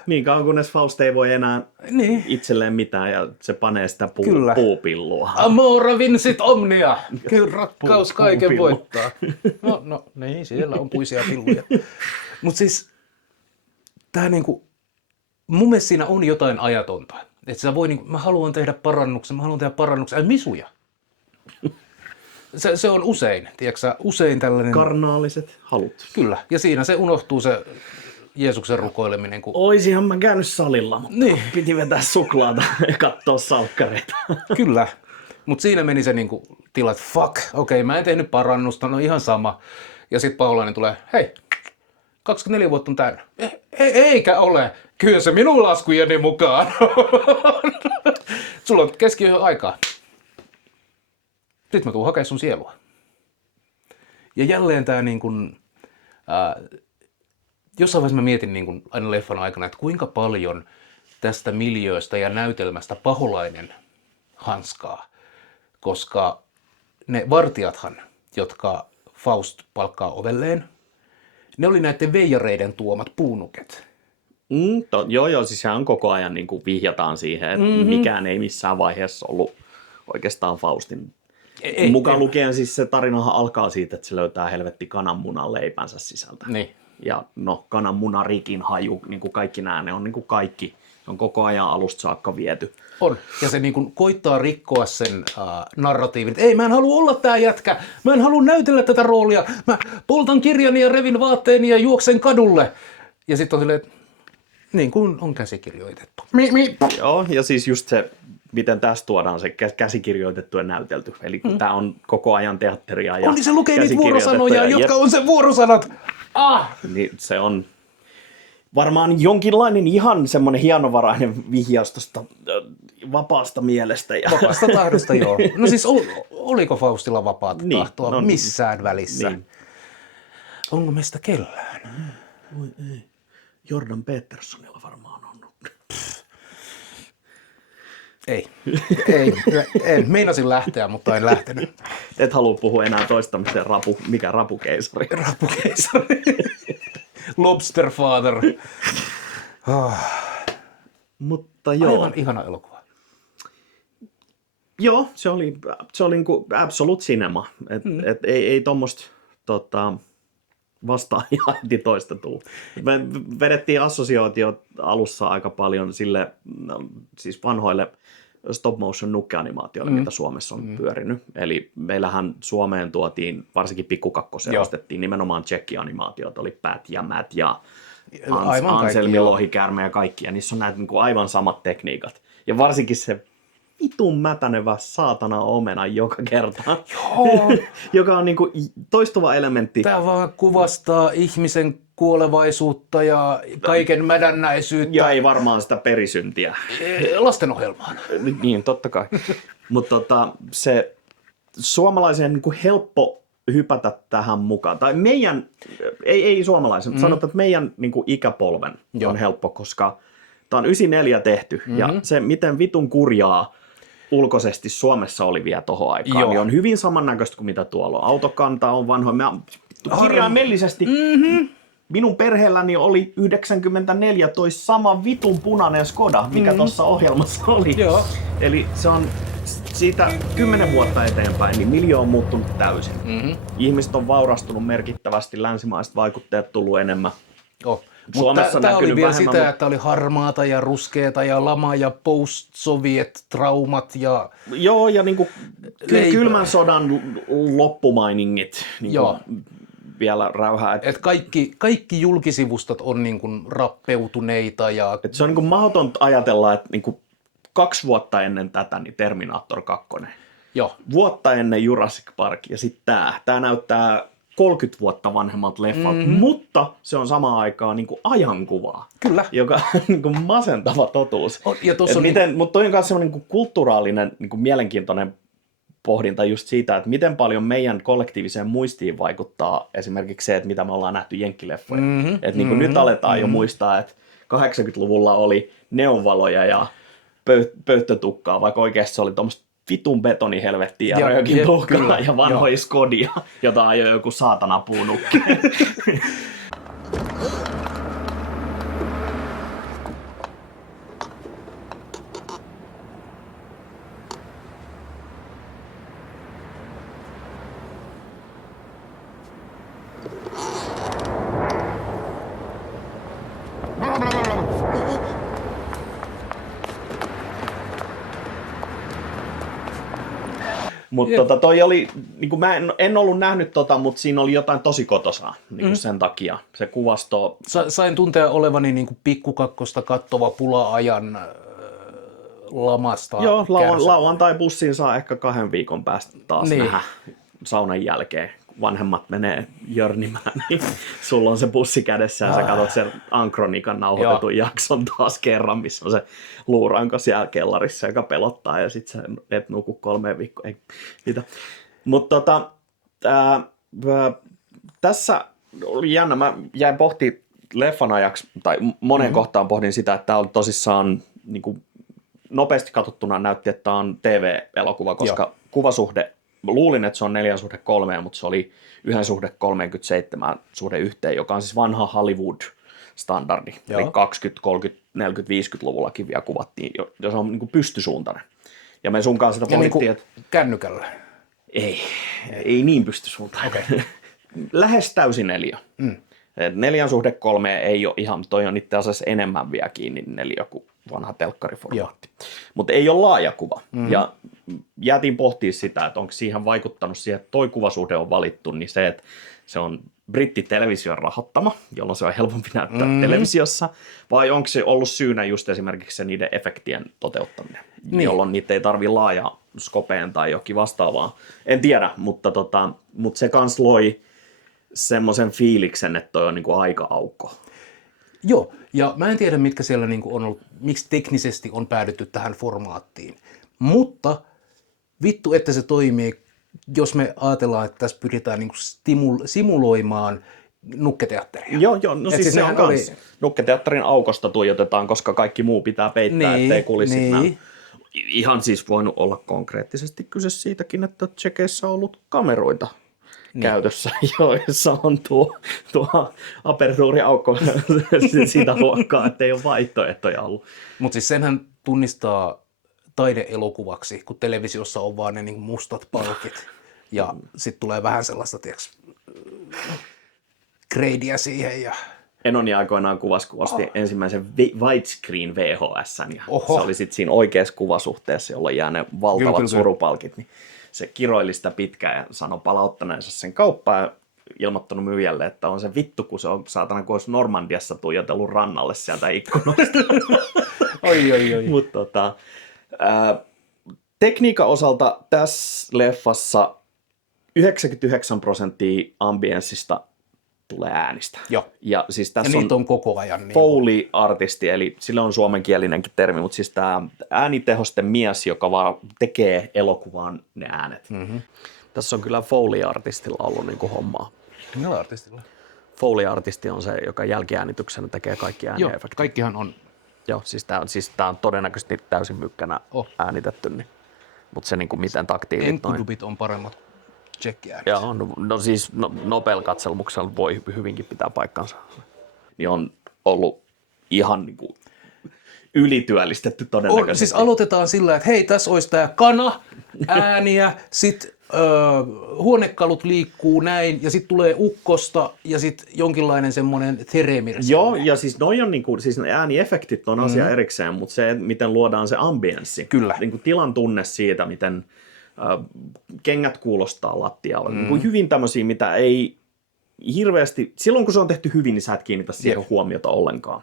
Niin kauan, kunnes Faust ei voi enää itselleen mitään ja se panee sitä puupillua. Amora vincit omnia. Kyllä rakkaus kaiken voittaa. No niin, siellä on puisia pilluja. Mutta siis tää niinku, mun mielestä siinä on jotain ajatonta. Että sä voi mä haluan tehdä parannuksen, ai misuja. Se on usein, tiedätkö usein tällainen... Karnaaliset halut. Kyllä, ja siinä se unohtuu se Jeesuksen rukoileminen. Oisinhan mä käynyt salilla, mutta piti vetää suklaata ja katsoa salkkareita. Kyllä, mutta siinä meni se niinku tila, että fuck, okei, mä en tehnyt parannusta, no ihan sama. Ja sitten paholainen tulee, hei, 24 vuotta on täynnä. Eikä ole, kyllä se minun laskujeni mukaan. Sulla on keskiyön aikaa. Sitten mä tuun hakemaan sun sielua. Ja jälleen tää niin kuin, jossain vaiheessa mä mietin niin kuin aina leffan aikana, että kuinka paljon tästä miljööstä ja näytelmästä paholainen hanskaa. Koska ne vartijathan, jotka Faust palkkaa ovelleen, ne oli näiden veijareiden tuomat puunuket. Joo, siis sehän koko ajan niin kuin vihjataan siihen, että mikään ei missään vaiheessa ollut oikeastaan Faustin. Mukaan lukien siis se tarinahan alkaa siitä, että se löytää helvetti kananmunan leipänsä sisältä. Niin. Ja kananmunan rikin haju, niin kuin kaikki nämä, ne on niin kuin kaikki. Se on koko ajan alusta saakka viety. On. Ja se niin kuin koittaa rikkoa sen narratiivin, että ei, mä en halua olla tää jätkä. Mä en halua näytellä tätä roolia. Mä poltan kirjani ja revin vaatteeni ja juoksen kadulle. Ja sitten on silleen, että niin kuin on käsikirjoitettu. Joo, ja siis just se, miten tässä tuodaan se käsikirjoitettu ja näytelty. Eli tämä on koko ajan teatteria ja niin se lukee niitä vuorosanoja, jotka on sen vuorosanat. Niin se on varmaan jonkinlainen ihan semmoinen hienovarainen vihjaus tuosta vapaasta mielestä. Vapaasta tahdosta, joo. No siis oliko Faustilla vapaata tahtoa missään välissä? Niin. Onko meistä kellään? Voi ei. Jordan Petersonilla varmaan on. Ei. En. Meinasin lähteä, mutta en lähtenyt. Et halua puhua enää toistamisen mikä rapukeisari. Rapukeisari. Lobster Father. Mutta joo. Aivan ihana elokuva. Joo, se oli niinku absolute cinema. Ei tommoista vastaan heti toista tuu. Me vedettiin assosiaatiot alussa aika paljon sille, siis vanhoille stop motion nukkeanimaatioille, mitä Suomessa on pyörinyt. Eli meillähän Suomeen tuotiin, varsinkin Pikku Kakkosen ostettiin nimenomaan tsekki-animaatiot, oli Pat ja Matt ja Anselmi, Lohikärme ja kaikki. Ja niissä on näitä niin kuin aivan samat tekniikat. Ja varsinkin se vitun mätänevä saatana omena joka kerta, joka on niin kuin toistuva elementti. Tämä vaan kuvastaa ihmisen kuolevaisuutta ja kaiken mädännäisyyttä. Ja ei varmaan sitä perisyntiä. Lastenohjelmaan. Niin, totta kai. Mutta se suomalaisen niin kuin helppo hypätä tähän mukaan. Tai meidän, ei suomalaisen, sanotaan, että meidän niin kuin ikäpolven on helppo, koska tämä on 94 tehty. Ja se, miten vitun kurjaa ulkoisesti Suomessa oli vielä tohon aikaan, niin on hyvin samannäköistä kuin mitä tuolla on. Autokanta on vanhoja. Kirjaimellisesti minun perheelläni oli 94 toi sama vitun punainen Skoda, mikä tuossa ohjelmassa oli. Joo. Eli se on siitä 10 vuotta eteenpäin, niin miljoona on muuttunut täysin. Ihmiset on vaurastunut merkittävästi, länsimaiset vaikutteet tullut enemmän. Joo. Suomessa Tämä oli vielä vähemmän, sitä, että oli harmaata ja ruskeata ja lama ja post-soviet-traumat ja... Joo, ja niin kuin kylmän sodan loppumainingit niin kuin vielä räyhää. Et kaikki julkisivustot on niin kuin rappeutuneita ja... Se on niin kuin mahdotonta ajatella, että niin kuin 2 vuotta ennen tätä niin Terminator 2. Joo. Vuotta ennen Jurassic Park ja sitten tämä näyttää 30 vuotta vanhemmat leffat, mutta se on samaan aikaan niin kuin ajankuvaa. Kyllä. Joka on niin kuin masentava totuus. Mutta toi on myös semmoinen niin kulttuuraalinen niin kuin mielenkiintoinen pohdinta just siitä, että miten paljon meidän kollektiiviseen muistiin vaikuttaa esimerkiksi se, että mitä me ollaan nähty jenkkileffoja. Että niin kuin nyt aletaan jo muistaa, että 80-luvulla oli neonvaloja ja pöyttötukkaa, vaikka oikeasti se oli tuommoista vitun betonihelvettiä ja röökin tuhkaa ja vanhoja Skodia, jota ajoi joku saatana puunukki. Mutta toi oli, niin kuin mä en ollut nähnyt mutta siinä oli jotain tosi kotosaa niin sen takia. Se kuvasto... Sain tuntea olevani niin kuin Pikkukakkosta kattova pula-ajan lamasta. Joo, lauantai-bussiin saa ehkä 2 viikon päästä taas nähdä saunan jälkeen. Vanhemmat menee jörnimään, niin sulla on se bussi kädessä ja sä katsot sen Ankronikan nauhoitetun jakson taas kerran, missä on se luuranko siellä kellarissa, joka pelottaa ja sit sä et nuku 3 viikkoa. Ei mitä. Mutta tässä oli jännä, mä jäin pohtimaan leffan ajaksi, tai moneen kohtaan pohdin sitä, että tää oli tosissaan niin kuin nopeasti katsottuna näytti, että tää on TV-elokuva, koska kuvasuhde luulin, että se on 4:3, mutta se oli 1:37 suhde yhteen, joka on siis vanha Hollywood-standardi. Eli 20, 30, 40, 50-luvullakin vielä kuvattiin, jos on niin kuin pystysuuntainen. Ja me sun kanssa sitä pohdittiin, niin että... kännykällä? Ei niin pystysuuntainen. Okay. Lähes täysin 4. 4:3 ei ole ihan, toi on itse asiassa enemmän vielä kiinni 4 kuin vanha telkkariformaatti. Mutta ei ole laaja kuva. Ja jätin pohtia sitä, että onko siihen vaikuttanut siihen, että toi kuvasuhde on valittu, niin se, että se on brittitelevision rahoittama, jolloin se on helpompi näyttää televisiossa, vai onko se ollut syynä just esimerkiksi se niiden efektien toteuttaminen, jolloin niitä ei tarvitse laajaa skopeen tai jokin vastaavaa. En tiedä, mutta se kans loi semmoisen fiiliksen, että toi on niinku aika-aukko. Joo, ja mä en tiedä, mitkä siellä niinku on ollut, miksi teknisesti on päädytty tähän formaattiin. Mutta vittu, että se toimii, jos me ajatellaan, että tässä pyritään niinku simuloimaan nukketeatteria. Joo, no Et siis se on nehän kans. Nukketeatterin aukosta tuijotetaan, koska kaikki muu pitää peittää, ettei kulissit näy. Ihan siis voinut olla konkreettisesti kyse siitäkin, että Tsekeissä on ollut kameroita käytössä, joissa on tuo apertuuriaukko sitä luokkaa, että ei ole vaihtoehtoja ollut. Mutta siis senhän tunnistaa taideelokuvaksi, kun televisiossa on vaan ne niin mustat palkit. Ja sitten tulee vähän sellaista, tiiäks, gradea siihen. Ja... Enoni aikoinaan kuvasi ensimmäisen widescreen VHS:n ja se oli sitten siinä oikeassa kuvasuhteessa, jolloin jää ne valtavat surupalkit. Niin se kiroili sitä pitkään ja sanoi palauttaneensa sen kauppaan ja ilmoittanut myyjälle, että on se vittu, kun se on saatana, kun olisi Normandiassa tuijotellut rannalle sieltä ikkunoista. Oi. Mutta tekniikan osalta tässä leffassa 99% ambienssista tulee äänistä. Joo. Ja siis tässä ja niitä on koko ajan. Niin Foley-artisti, eli sillä on suomenkielinenkin termi, mutta siis tämä äänitehosten mies, joka vaan tekee elokuvaan ne äänet. Mm-hmm. Tässä on kyllä Foley-artistilla ollut niinku hommaa. Millä artistilla? Foley-artisti on se, joka jälkiäänityksenä tekee kaikki ääniefektit. Joo, kaikkihan on. Joo, siis tää on todennäköisesti täysin mykkänä äänitetty, niin. Mutta se niinku miten taktiilit Enkudubit on paremmat tsekkiäänet. Joo, no siis nopealla katselmuksella voi hyvinkin pitää paikkansa. Niin on ollut ihan niinku ylityöllistetty todennäköisesti. Siis aloitetaan sillä, että hei, tässä olisi tämä kana, ääniä, sitten huonekalut liikkuu näin, ja sitten tulee ukkosta, ja sitten jonkinlainen semmoinen theremir. Joo, ja siis noi on niinku, siis ne ääniefektit on asia erikseen, mutta se, miten luodaan se ambienssi. Kyllä. Niinku tilan tunne siitä, miten kengät kuulostaa lattialla. Niinku hyvin tämmöisiä, mitä ei hirveästi, silloin kun se on tehty hyvin, niin sä et kiinnitä siihen huomiota ollenkaan.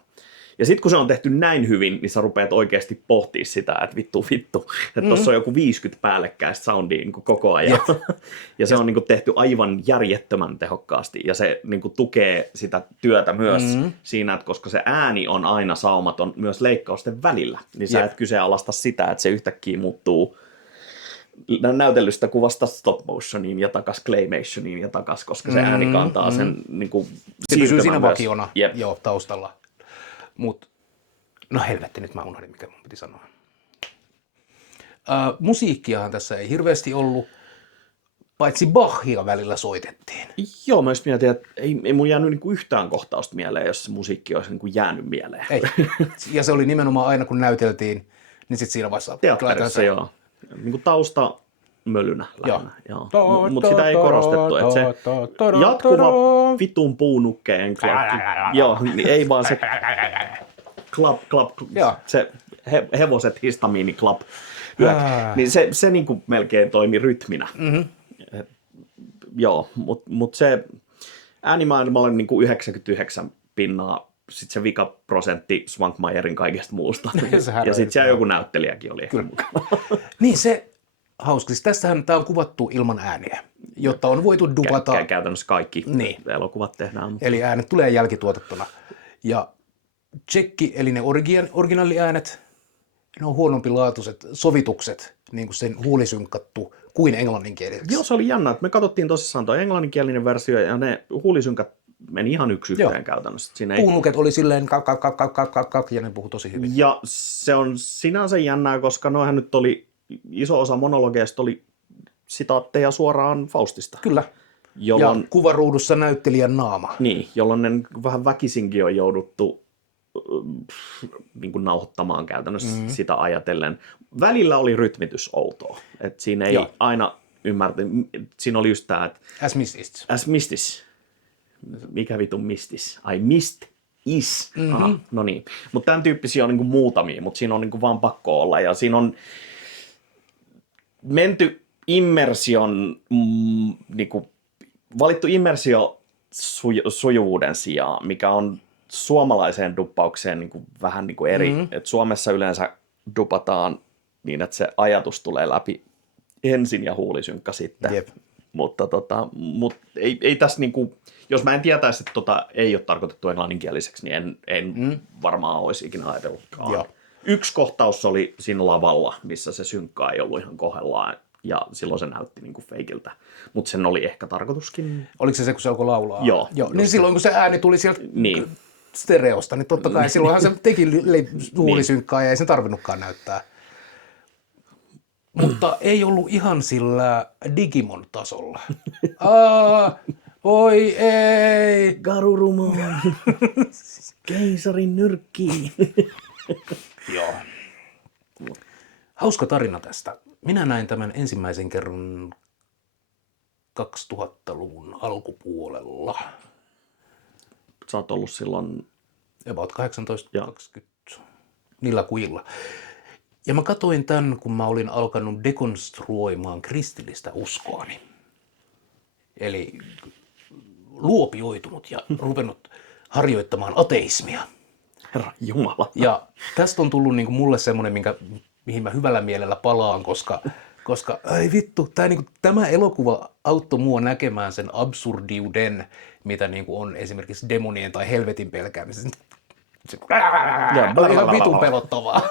Ja sitten kun se on tehty näin hyvin, niin sä rupeat oikeasti pohtimaan sitä, että vittu, että tuossa on joku 50 päällekkäistä soundia niin kuin koko ajan. Ja se on niin kuin tehty aivan järjettömän tehokkaasti. Ja se niin kuin tukee sitä työtä myös siinä, että koska se ääni on aina saumaton myös leikkausten välillä, niin sä et kyseenalaista sitä, että se yhtäkkiä muuttuu näytellystä kuvasta stop motioniin ja takas claymationiin ja takas, koska se ääni kantaa sen niin kuin se pysyy siinä vakiona taustalla. Mut, no helvetti, nyt mä unohdin, mikä mun piti sanoa. Musiikkiahan tässä ei hirveästi ollut, paitsi Bachia välillä soitettiin. Joo, mä just mietin, että ei mun jäänyt niinku yhtään kohtausta mieleen, jos se musiikki olisi niinku jäänyt mieleen. Ei, ja se oli nimenomaan aina, kun näyteltiin, niin sitten siinä vaiheessa... Teatterissa, joo. Niinku tausta mölynä lähinnä. Mutta sitä ei korostettu, että se jatkuva vitun puunukkeen joo, niin ei vaan se klap, se hevoset histamiini klap, niin se niinku melkein toimi rytminä. Joo, mutta se äänimaailma oli niinku 99%, sitten se vika prosentti Swankmajerin kaikesta muusta. Ja sitten siellä joku näyttelijäkin oli ehkä mukana. Niin se... Hauska. Siis tästähän tämä on kuvattu ilman ääniä, jotta on voitu dubata. Käytännössä kaikki elokuvat tehdään. Mutta... Eli äänet tulee jälkituotettuna. Ja tsekki, eli ne originaaliäänet, ne on huonompilaatuiset sovitukset, niin kuin sen huulisynkattu kuin englanninkieliseksi. Joo, se oli jännä. Me katsottiin tosissaan tuo englanninkielinen versio ja ne huulisynkat meni ihan yksi yhteen käytännössä. Puunuket oli silleen ja ne puhui tosi hyvin. Ja se on sinänsä jännää, koska noihän nyt oli iso osa monologeista oli sitaatteja suoraan Faustista. Kyllä. Jolloin, ja kuvaruudussa näyttelijän naama. Niin, jolloin ne vähän väkisinkin on jouduttu niin kuin nauhoittamaan käytännössä sitä ajatellen. Välillä oli rytmitys outoa. Et siinä ei aina ymmärtä. Siinä oli just tämä, että as mistis. Mikä vitun mistis? Ai mist is. No niin. Mutta tämän tyyppisiä on niin kuin muutamia, mutta siinä on niin kuin vaan pakko olla. Ja siinä on menty immersion, niinku, valittu immersio sujuvuuden sijaan, mikä on suomalaiseen duppaukseen niinku, vähän niinku eri. Et Suomessa yleensä dupataan niin, että se ajatus tulee läpi ensin ja huulisynkkä sitten. Jep. Mutta ei tässä, niinku, jos mä en tietäisi, että ei ole tarkoitettu englanninkieliseksi, niin en varmaan olisi ikinä ajatellutkaan. Joo. Yksi kohtaus oli siinä lavalla, missä se synkka ei ollut ihan kohdallaan. Ja silloin se näytti niin kuin feikiltä. Mutta sen oli ehkä tarkoituskin. Oliko se kun se alkoi laulaa? Joo. Niin silloin kun se ääni tuli sieltä Niin. stereosta, niin totta kai silloinhan se teki huulisynkkaa ja ei sen tarvinnutkaan näyttää. Mutta ei ollut ihan sillä Digimon-tasolla. Oi ei! Garurumon, keisarin nyrkki. Joo. Hauska tarina tästä. Minä näin tämän ensimmäisen kerran 2000-luvun alkupuolella. Sä oot ollut silloin... About 18-20, niillä kujilla. Ja mä katsoin tämän, kun mä olin alkanut dekonstruoimaan kristillistä uskoani. Eli luopioitunut ja ruvennut harjoittamaan ateismia. Herra Jumala. Ja tästä on tullut niin kuin mulle semmoinen, mihin mä hyvällä mielellä palaan, koska ai vittu, tämä elokuva auttoi mua näkemään sen absurdiuden, mitä niin kuin on esimerkiksi demonien tai helvetin pelkäämisessä. Se oli ihan vitun pelottavaa.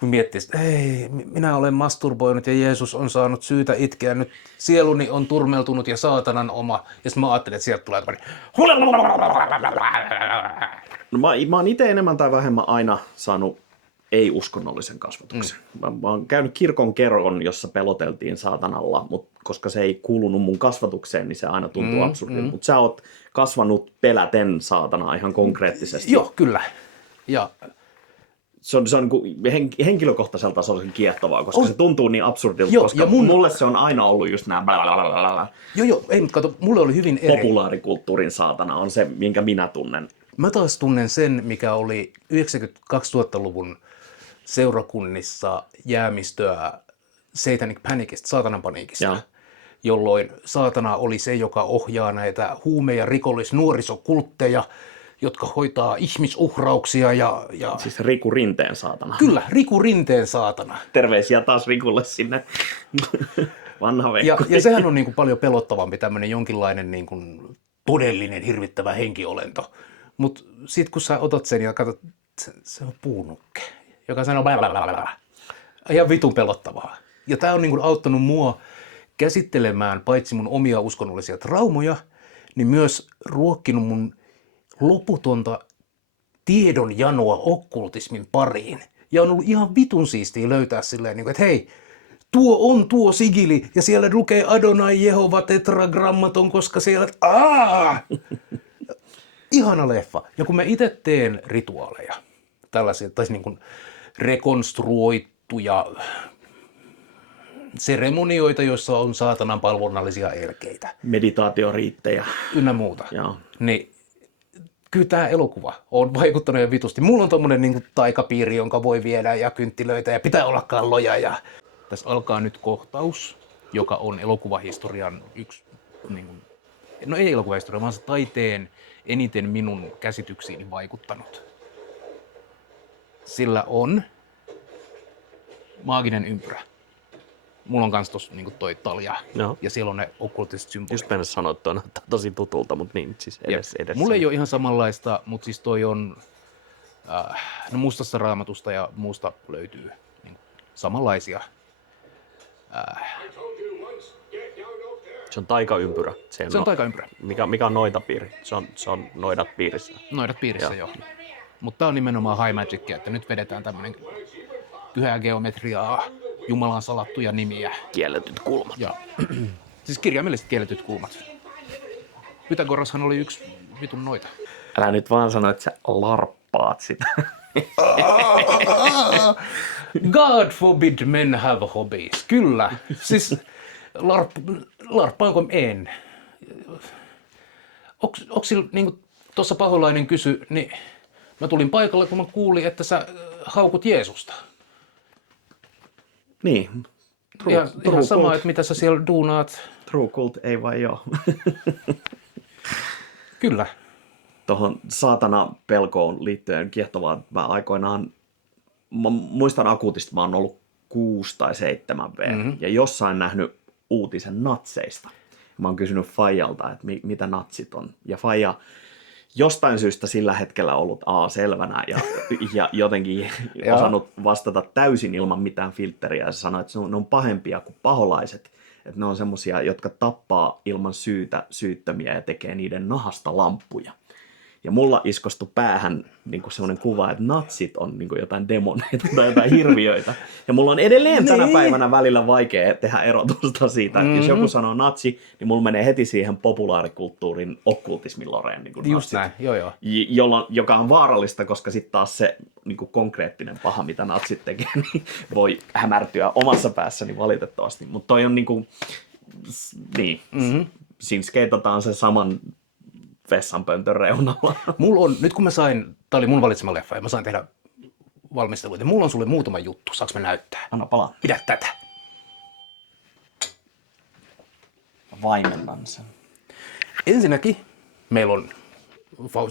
Kun miettii, että hei, minä olen masturboinut ja Jeesus on saanut syytä itkeä, nyt sieluni on turmeltunut ja saatanan oma. Ja sitten mä ajattelin, että sieltä tulee No mä oon itse enemmän tai vähemmän aina saanut ei-uskonnollisen kasvatuksen. Mä oon käynyt kirkon kerron, jossa peloteltiin saatanalla, mutta koska se ei kuulunut mun kasvatukseen, niin se aina tuntuu absurdilta. Mutta sä oot kasvanut peläten saatanaa ihan konkreettisesti. Joo, kyllä. Ja Se on henkilökohtaisella tasolla kiehtovaa, koska se tuntuu niin absurdilta, koska ja mulle se on aina ollut just nämä Joo, ei, mutta kato, mulle oli hyvin eri. populaarikulttuurin saatana on se, minkä minä tunnen. Mä taas tunnen sen, mikä oli 90-2000-luvun seurakunnissa jäämistöä Satanic Panicista, saatanan paniikista, Joo. jolloin saatana oli se, joka ohjaa näitä huume- ja rikollis-nuorisokultteja, jotka hoitaa ihmisuhrauksia ja... Siis Riku Rinteen saatana. Kyllä, Riku Rinteen saatana. Terveisiä taas Rikulle sinne. Vanha veikko. Ja sehän on niin kuin paljon pelottavampi tämmöinen jonkinlainen niin kuin todellinen hirvittävä henkiolento. Mutta sitten kun sä otat sen ja katsot, se on puunukke, joka sanoo ihan vitun pelottavaa. Ja tää on niin kuin auttanut mua käsittelemään paitsi mun omia uskonnollisia traumoja, niin myös ruokkinut mun loputonta tiedon janoa okkultismin pariin. Ja on ollut ihan vitun siistiä löytää silleen, että hei, tuo on tuo sigili ja siellä lukee Adonai Jehova tetragrammaton, koska siellä... Ihana leffa. Ja kun mä itse teen rituaaleja, tällaisia, tai niin kuin rekonstruoittuja seremonioita, joissa on saatanan palvonnallisia elkeitä. Meditaatioriittejä. Ynnä muuta. Joo. Niin kyllä tämä elokuva on vaikuttanut jo vitusti. Mulla on tommonen niin kuin taikapiiri, jonka voi viedä ja kynttilöitä ja pitää olla kalloja. Ja... Tässä alkaa nyt kohtaus, joka on elokuvahistorian yksi, niin kuin, no ei elokuvahistoria, vaan se taiteen eniten minun käsityksiini vaikuttanut. Sillä on maaginen ympyrä. Mulla on kans tossa niinku toi talja. Joo. Ja siellä on ne okkultiset symbolit. Just mennä sanoa, että toi näyttää tosi tutulta, mutta niin siis edes. Mulla ei ole ihan samanlaista, mutta siis toi on no mustasta raamatusta ja muusta löytyy niin samanlaisia. Se on taikaympyrä. Se on taikaympyrä. Mikä on noitapiiri? Se on noidat piirissä. Noidat piirissä, joo. Mutta tää on nimenomaan high magicia, että nyt vedetään tämmönen pyhää geometriaa, Jumalan salattuja nimiä. Kielletyt kulmat. Ja siis kirjaimellisesti kielletyt kulmat. Pythagorashan oli yksi vitun noita. Älä nyt vaan sano, että sä larppaat sitä. God forbid men have hobbies. Kyllä. Siis larppaanko en? Onko sillä, niin kuin tuossa Paholainen kysyi, niin mä tulin paikalle, kun mä kuulin, että sä haukut Jeesusta. Niin. Ihan sama, että mitä sä siellä duunaat. True cult, ei vai joo. Kyllä. Tuohon saatana pelkoon liittyen kiehtovaa, mä aikoinaan, mä muistan akuutisti, mä oon ollut 6 tai 7 ja jossain nähnyt uutisen natseista. Mä oon kysynyt Fajalta, että mitä natsit on. Ja Faija jostain syystä sillä hetkellä ollut selvänä ja jotenkin osannut vastata täysin ilman mitään filtteriä. Ja se sanoi, että ne on pahempia kuin paholaiset. Että ne on semmoisia, jotka tappaa ilman syytä syyttömiä ja tekee niiden nahasta lamppuja. Ja mulla iskostui päähän niin semmoinen kuva, että natsit on niin jotain demoneita tai jotain hirviöitä. Ja mulla on edelleen tänä päivänä välillä vaikea tehdä erotusta siitä, että jos joku sanoo natsi, niin mulla menee heti siihen populaarikulttuurin okkultismin loreen. Niin just näin, joo. Joka on vaarallista, koska sitten taas se niin konkreettinen paha, mitä natsit tekee, niin voi hämärtyä omassa päässäni valitettavasti. Mutta toi on siinä skeitataan se saman vessanpöntön reunalla. Mulla on, nyt kun tää oli mun valitsema leffa ja mä sain tehdä valmisteluita, mulla on sulle muutama juttu, saaks mä näyttää? Anna palaa. Pidä tätä. Vaimennan sen. Ensinnäkin meillä on,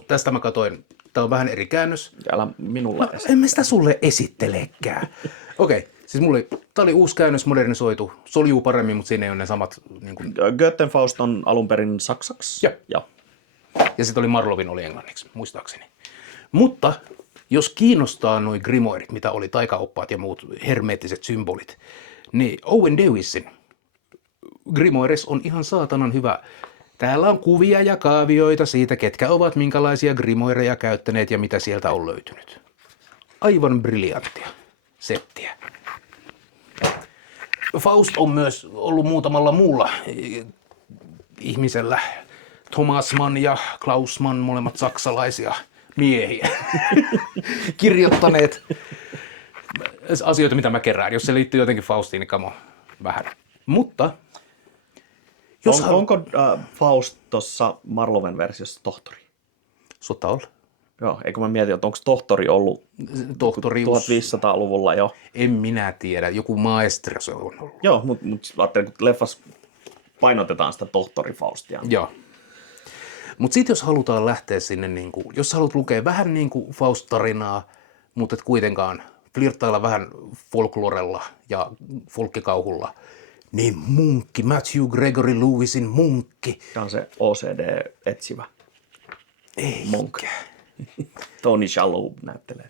tästä mä katsoin, tää on vähän eri käännös. Älä minulla En mä sitä sulle esittelekään. Okei, siis tää oli uusi käännös, modernisoitu, soljuu paremmin, mutta siinä ei ole ne samat. Niin kuin... Goethe-Faust on alun perin saksaksi. Ja sitten oli Marlovin oli englanniksi, muistaakseni. Mutta jos kiinnostaa nuo grimoirit, mitä oli taikaoppaat ja muut hermeettiset symbolit, niin Owen Dewisin grimoires on ihan saatanan hyvä. Täällä on kuvia ja kaavioita siitä, ketkä ovat minkälaisia grimoireja käyttäneet ja mitä sieltä on löytynyt. Aivan briljanttia settiä. Faust on myös ollut muutamalla muulla ihmisellä. Thomas Mann ja Klaus Mann, molemmat saksalaisia miehiä, kirjoittaneet asioita, mitä mä kerään. Jos se liittyy jotenkin Faustiin, niin kamo vähän. Mutta onko Faust tuossa Marloven versiossa tohtori? Sota olla. Joo, eikö mä mietin, että onko tohtori ollut Tohtorius 1500-luvulla jo? En minä tiedä, joku maestro se on ollut. Joo, mutta ajattelin, kun leffassa painotetaan sitä tohtori Faustia. Joo. Mutta sitten jos halutaan lähteä sinne, jos haluat lukea vähän niin kuin Faust-tarinaa, mutta et kuitenkaan flirttailla vähän folklorella ja folkkikauhulla, niin Munkki, Matthew Gregory Lewisin Munkki. Tämä on se OCD-etsivä. Ei. Monk. Tony Shalhoub näyttelee.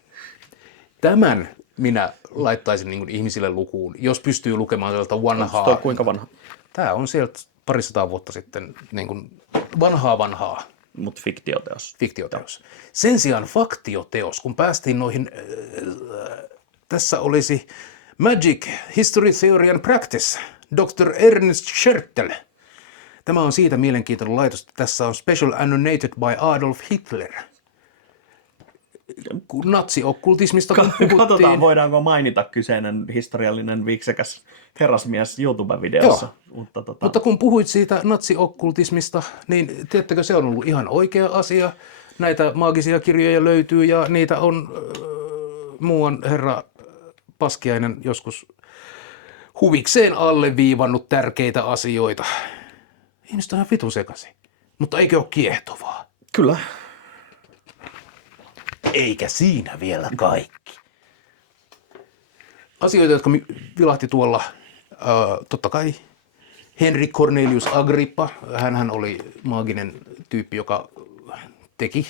Tämän minä laittaisin niin kuin ihmisille lukuun, jos pystyy lukemaan sieltä vanhaa. Tuo kuinka vanha? Tämä on sieltä parisataa vuotta sitten niin kuin vanhaa. Mutta fiktioteos. Fiktioteos. Sen sijaan faktioteos, kun päästiin noihin, tässä olisi Magic, History, Theory and Practice, Dr. Ernst Schertel. Tämä on siitä mielenkiintoinen laitos, että tässä on Special Annotated by Adolf Hitler. Natsiokkultismista kun puhuttiin. Katsotaan, voidaanko mainita kyseinen historiallinen viiksekäs herrasmies YouTube-videossa. Mutta kun puhuit siitä natsiokkultismista, niin tiedättekö, se on ollut ihan oikea asia. Näitä maagisia kirjoja löytyy ja niitä on muuan herra Paskiainen joskus huvikseen alleviivannut tärkeitä asioita. Ihmiset on ihan vitun sekaisin. Mutta eikö ole kiehtovaa? Kyllä. Eikä siinä vielä kaikki. Asioita, jotka vilahti tuolla, totta kai Henrik Cornelius Agrippa. Hänhän oli maaginen tyyppi, joka teki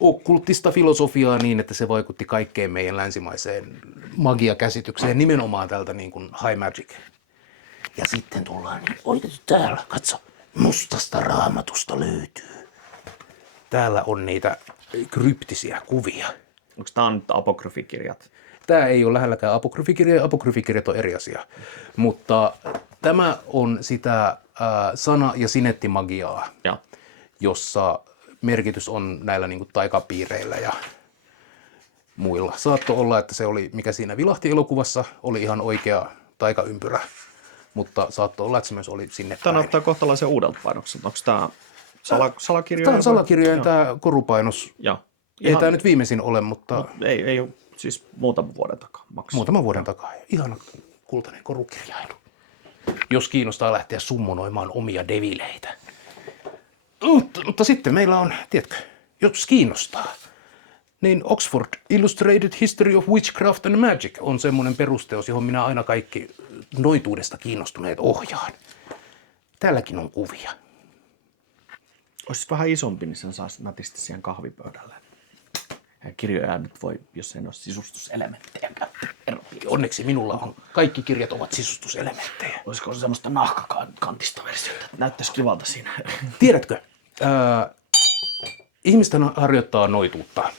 okkulttista filosofiaa niin, että se vaikutti kaikkeen meidän länsimaiseen magiakäsitykseen, nimenomaan tältä niin kuin high magic. Ja sitten tullaan niin oikeasti täällä, katso, mustasta raamatusta löytyy. Täällä on niitä kryptisiä kuvia. Onko tämä nyt apokryfikirjat? Tämä ei ole lähelläkään apokryfikirjoja, apokryfikirjat on eri asia. Mutta tämä on sitä sana- ja sinettimagiaa, jossa merkitys on näillä niin kuin taikapiireillä ja muilla. Saattoi olla, että se oli, mikä siinä vilahti elokuvassa, oli ihan oikea taikaympyrä, mutta saattoi olla, että se myös oli sinne Tämä päin. näyttää kohtalaisen uudelta painokselta. Onko tämä salakirjojen? Tämä on salakirjojen tämä korupainos. Joo. Ei tämä nyt viimeisin ole, mutta Ei ole siis muutaman vuoden takaa maksaa. muutaman vuoden takaa. Ihana kultainen korukirjailu. Jos kiinnostaa lähteä summonoimaan omia devileitä. Mutta sitten meillä on, tiedätkö, jos kiinnostaa, niin Oxford Illustrated History of Witchcraft and Magic on semmoinen perusteos, johon minä aina kaikki noituudesta kiinnostuneet ohjaan. Täälläkin on kuvia. Olisi vähän isompi, niin sen saisi nätisti siihen kahvipöydälle. Ja kirjoja nyt voi, jos ei ole sisustuselementtejä käyttää. Onneksi minulla on. Kaikki kirjat ovat sisustuselementtejä. Olisiko se semmoista nahkakantista versiota? Näyttäisi kivalta siinä. Tiedätkö, ihmisten harjoittaa noituutta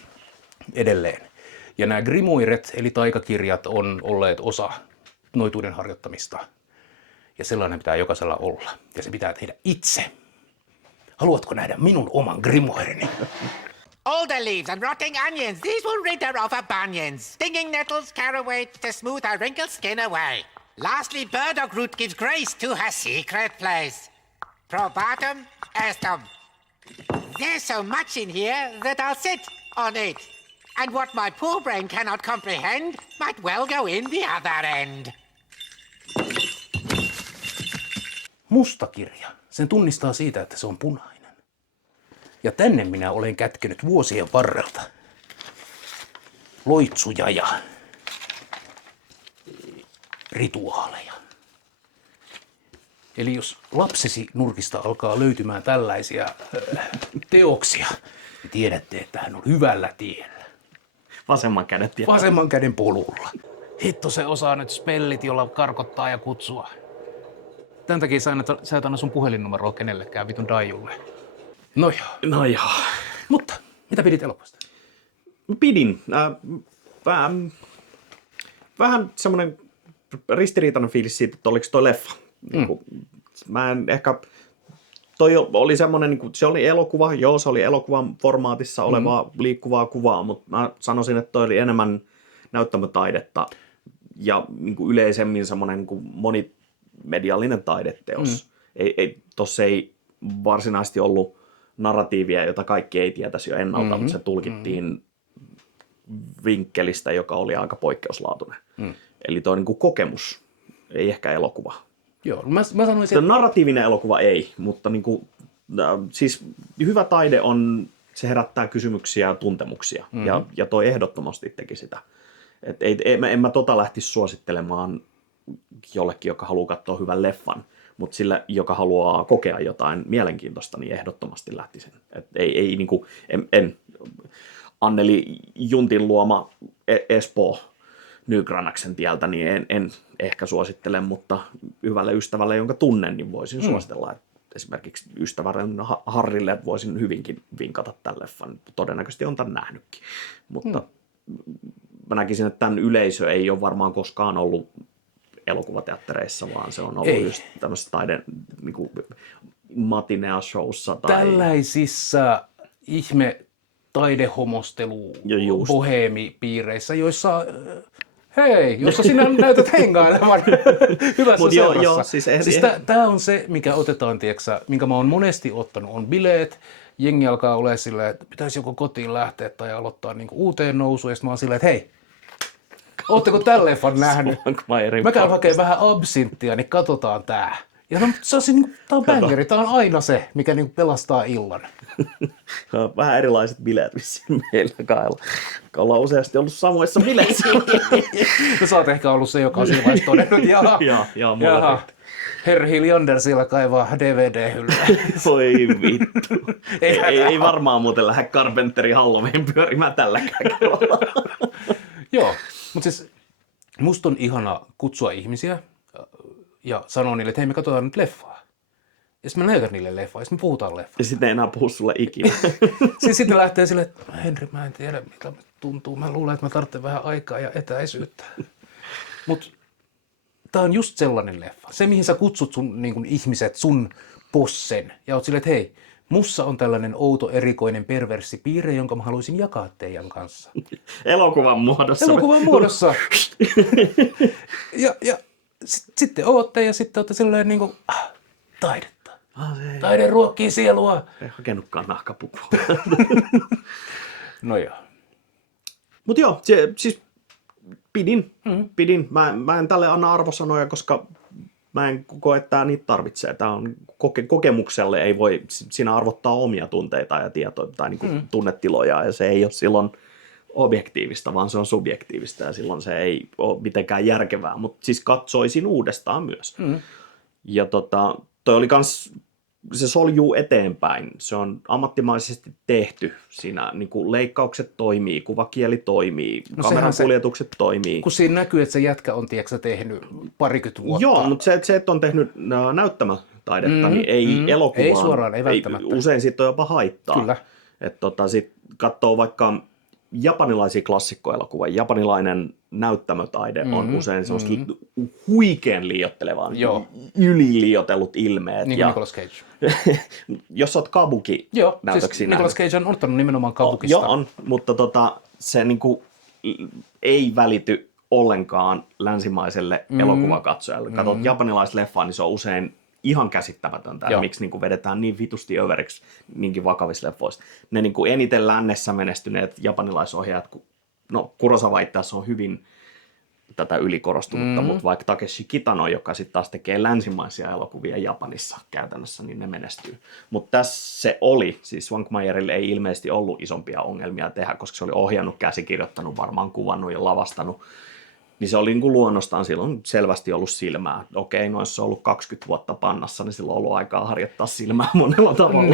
edelleen. Ja nämä grimoiret, eli taikakirjat, on olleet osa noituuden harjoittamista. Ja sellainen pitää jokaisella olla. Ja se pitää tehdä itse. Haluatko nähdä minun oman grimoireni? Alder leaves and rotting onions, these will rid her of her bunions. Stinging nettles, caraway to smooth her wrinkled skin away. Lastly, burdock root gives grace to her secret place. Probatum estum. There's so much in here that I'll sit on it. And what my poor brain cannot comprehend might well go in the other end. Musta kirja. Sen tunnistaa siitä, että se on punainen. Ja tänne minä olen kätkenyt vuosien varrelta loitsuja ja rituaaleja. Eli jos lapsesi nurkista alkaa löytymään tällaisia teoksia, niin tiedätte, että hän on hyvällä tiellä. Vasemman käden tiellä. Vasemman käden polulla. Hitto se osaa nyt spellit, jolla karkottaa ja kutsua. Tän takia sä et anna sun puhelinnumeroa kenellekään vitun daijulle. No joo. No joo. Mutta mitä pidit elokuvasta? Pidin. Vähän semmoinen ristiriitainen fiilis siitä, että oliko toi leffa. Mä en ehkä... Toi oli semmoinen, niin se oli elokuva, joo, se oli elokuvan formaatissa olevaa liikkuvaa kuvaa, mutta mä sanoisin, että toi oli enemmän näyttämötaidetta ja niin kuin yleisemmin semmoinen niin kuin monimediallinen taideteos. Tossa ei varsinaisesti ollut narratiivia, jota kaikki ei tietäisi jo ennalta, mutta se tulkittiin vinkkelistä, joka oli aika poikkeuslaatuinen. Eli toi niin kuin kokemus, ei ehkä elokuva. Joo, mä sanoisin, että... Narratiivinen elokuva ei, mutta niin kuin, siis hyvä taide on, se herättää kysymyksiä ja tuntemuksia, ja toi ehdottomasti teki sitä. En mä lähtisi suosittelemaan jollekin, joka haluaa katsoa hyvän leffan, mutta sillä, joka haluaa kokea jotain mielenkiintoista, niin ehdottomasti lähtisin. Ei niin kuin, Anneli Juntin luoma Espoo Nygranaksen tieltä, niin en ehkä suosittele, mutta hyvälle ystävälle, jonka tunnen, niin voisin suositella, että esimerkiksi ystävälle Harrille, että voisin hyvinkin vinkata tämän leffan. Todennäköisesti on tämän nähnytkin, mutta mä näkisin, että tämän yleisö ei ole varmaan koskaan ollut elokuvateattereissa, vaan se on ollut just tämmöisessä niin kuin matinea-showssa. Tällaisissa ihme taidehomostelu boheemipiireissä, joissa jossa sinä näytät hengailevan hyvässä seurassa. Siis tämä on se, mikä otetaan, tieksä, minkä mä oon monesti ottanut, on bileet. Jengi alkaa olla silleen, että pitäisi joko kotiin lähteä tai aloittaa niinku uuteen nousuun. Ja sitten mä oon silleen, että hei, ootteko tämän leffan nähnyt? Mä käyn hakemaan vähän absinttia, niin katsotaan tää. Ja se on, tää on bängeri, tää on aina se, mikä niinku pelastaa illan. Vähän erilaiset bileet vissiin meillä kailla. Ollaan useasti ollut samoissa bileissä. No sä oot ehkä ollut se, joka on siinä vaiheessa todennut, jaha. Herr Hiljander siellä kaivaa DVD-hyllyä. Voi vittu. ei varmaan muuten lähde Carpenterin Halloween pyörimään tälläkään kerralla. Joo, mutta siis musta on ihana kutsua ihmisiä ja sanoa niille, että hei, me katsotaan nyt leffaa. Ja sitten mä näytän niille leffaa, ja sitten me puhutaan leffaa. Ja sitten ei enää puhu sulle ikinä. Sitten lähtee silleen, että Henri, mä en tiedä, mitä tuntuu. Mä luulen, että mä tarvitsen vähän aikaa ja etäisyyttä. Mutta tää on just sellainen leffa. Se, mihin sä kutsut sun niin kun ihmiset, sun bossen. Ja oot silleen, että hei, mussa on tällainen outo, erikoinen, perverssi piirre, jonka mä haluaisin jakaa teidän kanssa. Elokuvan muodossa. Elokuvan muodossa. ja sitten ootte ja sitten ootte silleen niin kuin, taidetta. Taide ruokkii sielua. Ei hakenutkaan nahkapukua. No joo. Mut joo, siis pidin. Mä en tälle anna arvosanoja, koska mä en koe, että tää niitä tarvitsee. Tää on kokemukselle, ei voi siinä arvottaa omia tunteita ja tietoja tai niinku tunnetiloja, ja se ei ole silloin objektiivista, vaan se on subjektiivista, ja silloin se ei ole mitenkään järkevää, mutta siis katsoisin uudestaan myös. Ja toi oli kans se soljuu eteenpäin. Se on ammattimaisesti tehty. Siinä niin kuin leikkaukset toimii, kuvakieli toimii, kameran kuljetukset toimii. Kun siinä näkyy, että se jätkä on tehnyt parikymmentä vuotta. Joo, mutta se että on tehnyt näyttämötaidetta, niin ei elokuvaan. Ei suoraan, ei välttämättä. Usein siitä on jopa haittaa. Kyllä. Että sit katsoo vaikka japanilaisia klassikkoelokuvia. Japanilainen näyttämötaide on usein semmoista huikean liioittelevaa, yliliioitellut ilmeet. Niin kuin Nicolas Cage. Jos olet kabuki-näytöksiä siis Nicolas Cage on ottanut nimenomaan kabukista. Joo, on, mutta se niinku ei välity ollenkaan länsimaiselle elokuvakatsojalle. Katsot japanilaisleffaa, niin se on usein ihan käsittämätöntä, että miksi niin kuin vedetään niin vitusti överiksi niinkin vakavissa leffoissa. Ne niin kuin eniten lännessä menestyneet japanilaisohjaajat, no Kurosawa itse asiassa on hyvin tätä ylikorostunutta, mutta vaikka Takeshi Kitano, joka sitten taas tekee länsimaisia elokuvia Japanissa käytännössä, niin ne menestyy. Mutta tässä se oli, siis Svankmajerille ei ilmeisesti ollut isompia ongelmia tehdä, koska se oli ohjannut, käsikirjoittanut, varmaan kuvannut ja lavastanut. Niin se oli niin kuin luonnostaan silloin selvästi ollut silmää. Okei, noissa on ollut 20 vuotta pannassa, niin silloin on ollut aikaa harjoittaa silmää monella tavalla.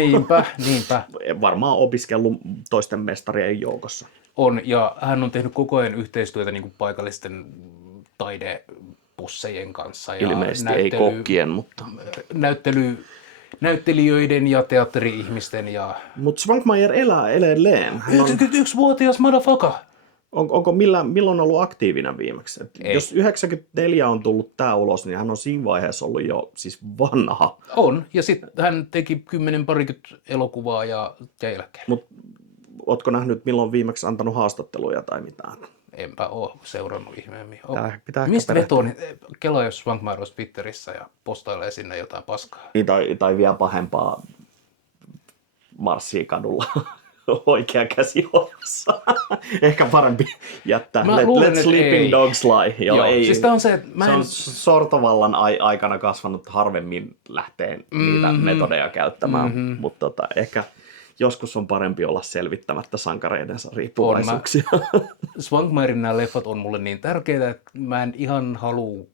Niinpä. Varmaan opiskellut toisten mestarien joukossa. On, ja hän on tehnyt koko ajan yhteistyötä niin kuin paikallisten taidepussejen kanssa. Ja ilmeisesti ei kokkien, mutta näyttelijöiden ja teatteri-ihmisten. Ja... Mutta Svankmajer elää edelleen. 91-vuotias motherfucker. Onko milloin ollut aktiivinen viimeksi? Jos 94 on tullut tää ulos, niin hän on siinä vaiheessa ollut jo siis vanha. On, ja sitten hän teki 10-20 elokuvaa ja jäi eläkkeelle. Mutta ootko nähnyt, milloin viimeksi antanut haastatteluja tai mitään? Enpä ole seurannut ihmeemmin. Mistä vetoon? Kela jos Svankmajer olisi Twitterissä ja postailee sinne jotain paskaa. Tai vielä pahempaa marssii kadulla. Oikea käsi hoidossa. Ehkä parempi jättää. Let sleeping dogs lie. Joo, ei, siis on se, että se on sortovallan aikana kasvanut harvemmin lähteen niitä metodeja käyttämään, mutta ehkä joskus on parempi olla selvittämättä sankareidensa riippuvaisuuksia. Svankmajerin nämä leffat on mulle niin tärkeitä, että mä en ihan halua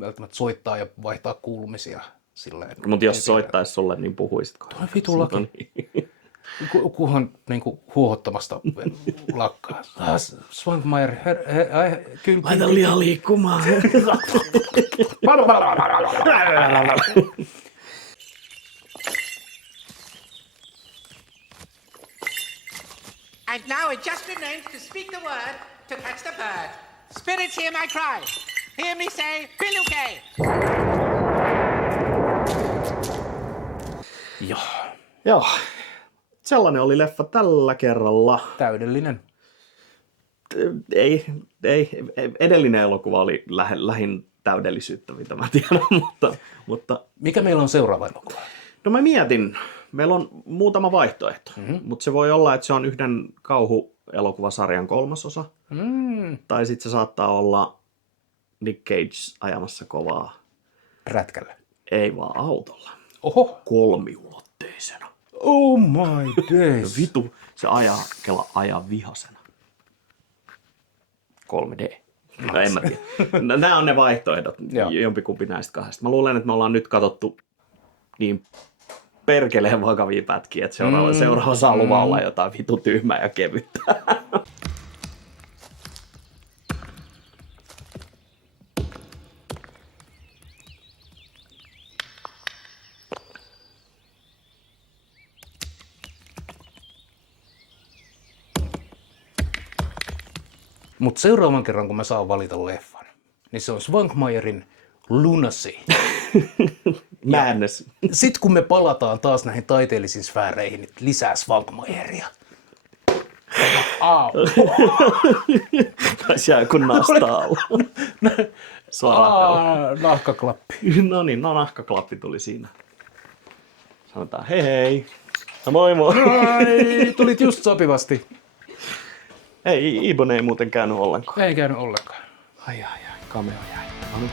välttämättä soittaa ja vaihtaa kuulumisia silleen. Mutta jos soittaisi sulle, niin puhuisitko? Tuo vitu laki. Kunhan niinku huohottamasta lakkaa. Svankmajer, kyllä. Laita liian liikkumaan. And now it just remains to speak the word to catch the bird. Spirits hear my cry. Hear me say, Piluke! Joo. Sellainen oli leffa tällä kerralla. Täydellinen. Ei. Edellinen elokuva oli lähin täydellisyyttä, mitä mä tiedän, mutta... Mikä meillä on seuraava elokuva? No mä mietin. Meillä on muutama vaihtoehto, mutta se voi olla, että se on yhden kauhuelokuvasarjan 3. osa. Tai sitten se saattaa olla Nick Cage ajamassa kovaa. Rätkällä. Ei vaan autolla. Oho. 3-ulotteisena. Oh my days. Vitu, se ajaa vihasena. 3D. No en mä tiedä. Nämä on ne vaihtoehdot, jompikumpi näistä kahdesta. Mä luulen, että me ollaan nyt katsottu niin perkeleen vakavia pätkiä, että seuraava saa luva olla jotain vitu tyhmää ja kevyttä. Mutta seuraavan kerran, kun mä saan valita leffan, niin se on Svankmajerin Lunacy. Madness. Sitten kun me palataan taas näihin taiteellisiin sfääreihin, niin lisää Svankmajeria. Taisi jää kun nastaa alla. Nahkaklappi. No niin, nahkaklappi tuli siinä. Sanotaan hei. Moi moi. Ai, tulit just sopivasti. Ei, Ibon ei muuten käynyt ollenkaan. Ei käynyt ollenkaan. Ai, cameo jäi. No niin.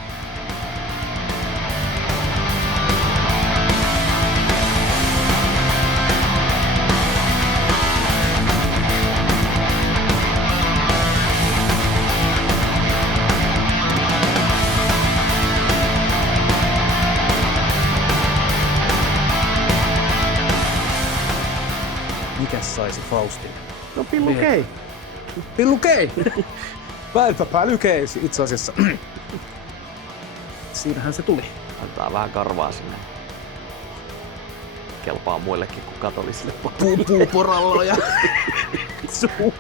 saisi Faustin. No Pillu Kei. Pillu Kei! Päältä päälykeisi itse asiassa. Siinähän se tuli. Antaa vähän karvaa sinne. Kelpaa muillekin kuin katolisille. Puuporalla ja suu.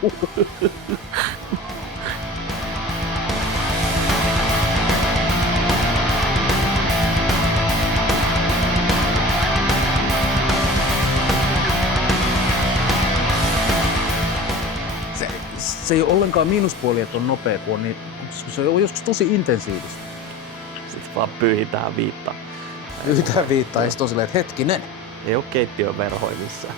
Se ei ole ollenkaan miinuspuoli, että on nopea, kun on niin, se on joskus tosi intensiivistä. Sitten vaan pyyhitään viitta. Yhtään viittaa ja sitten on silleen, että hetkinen. Ei oo keittiön verhoja missään.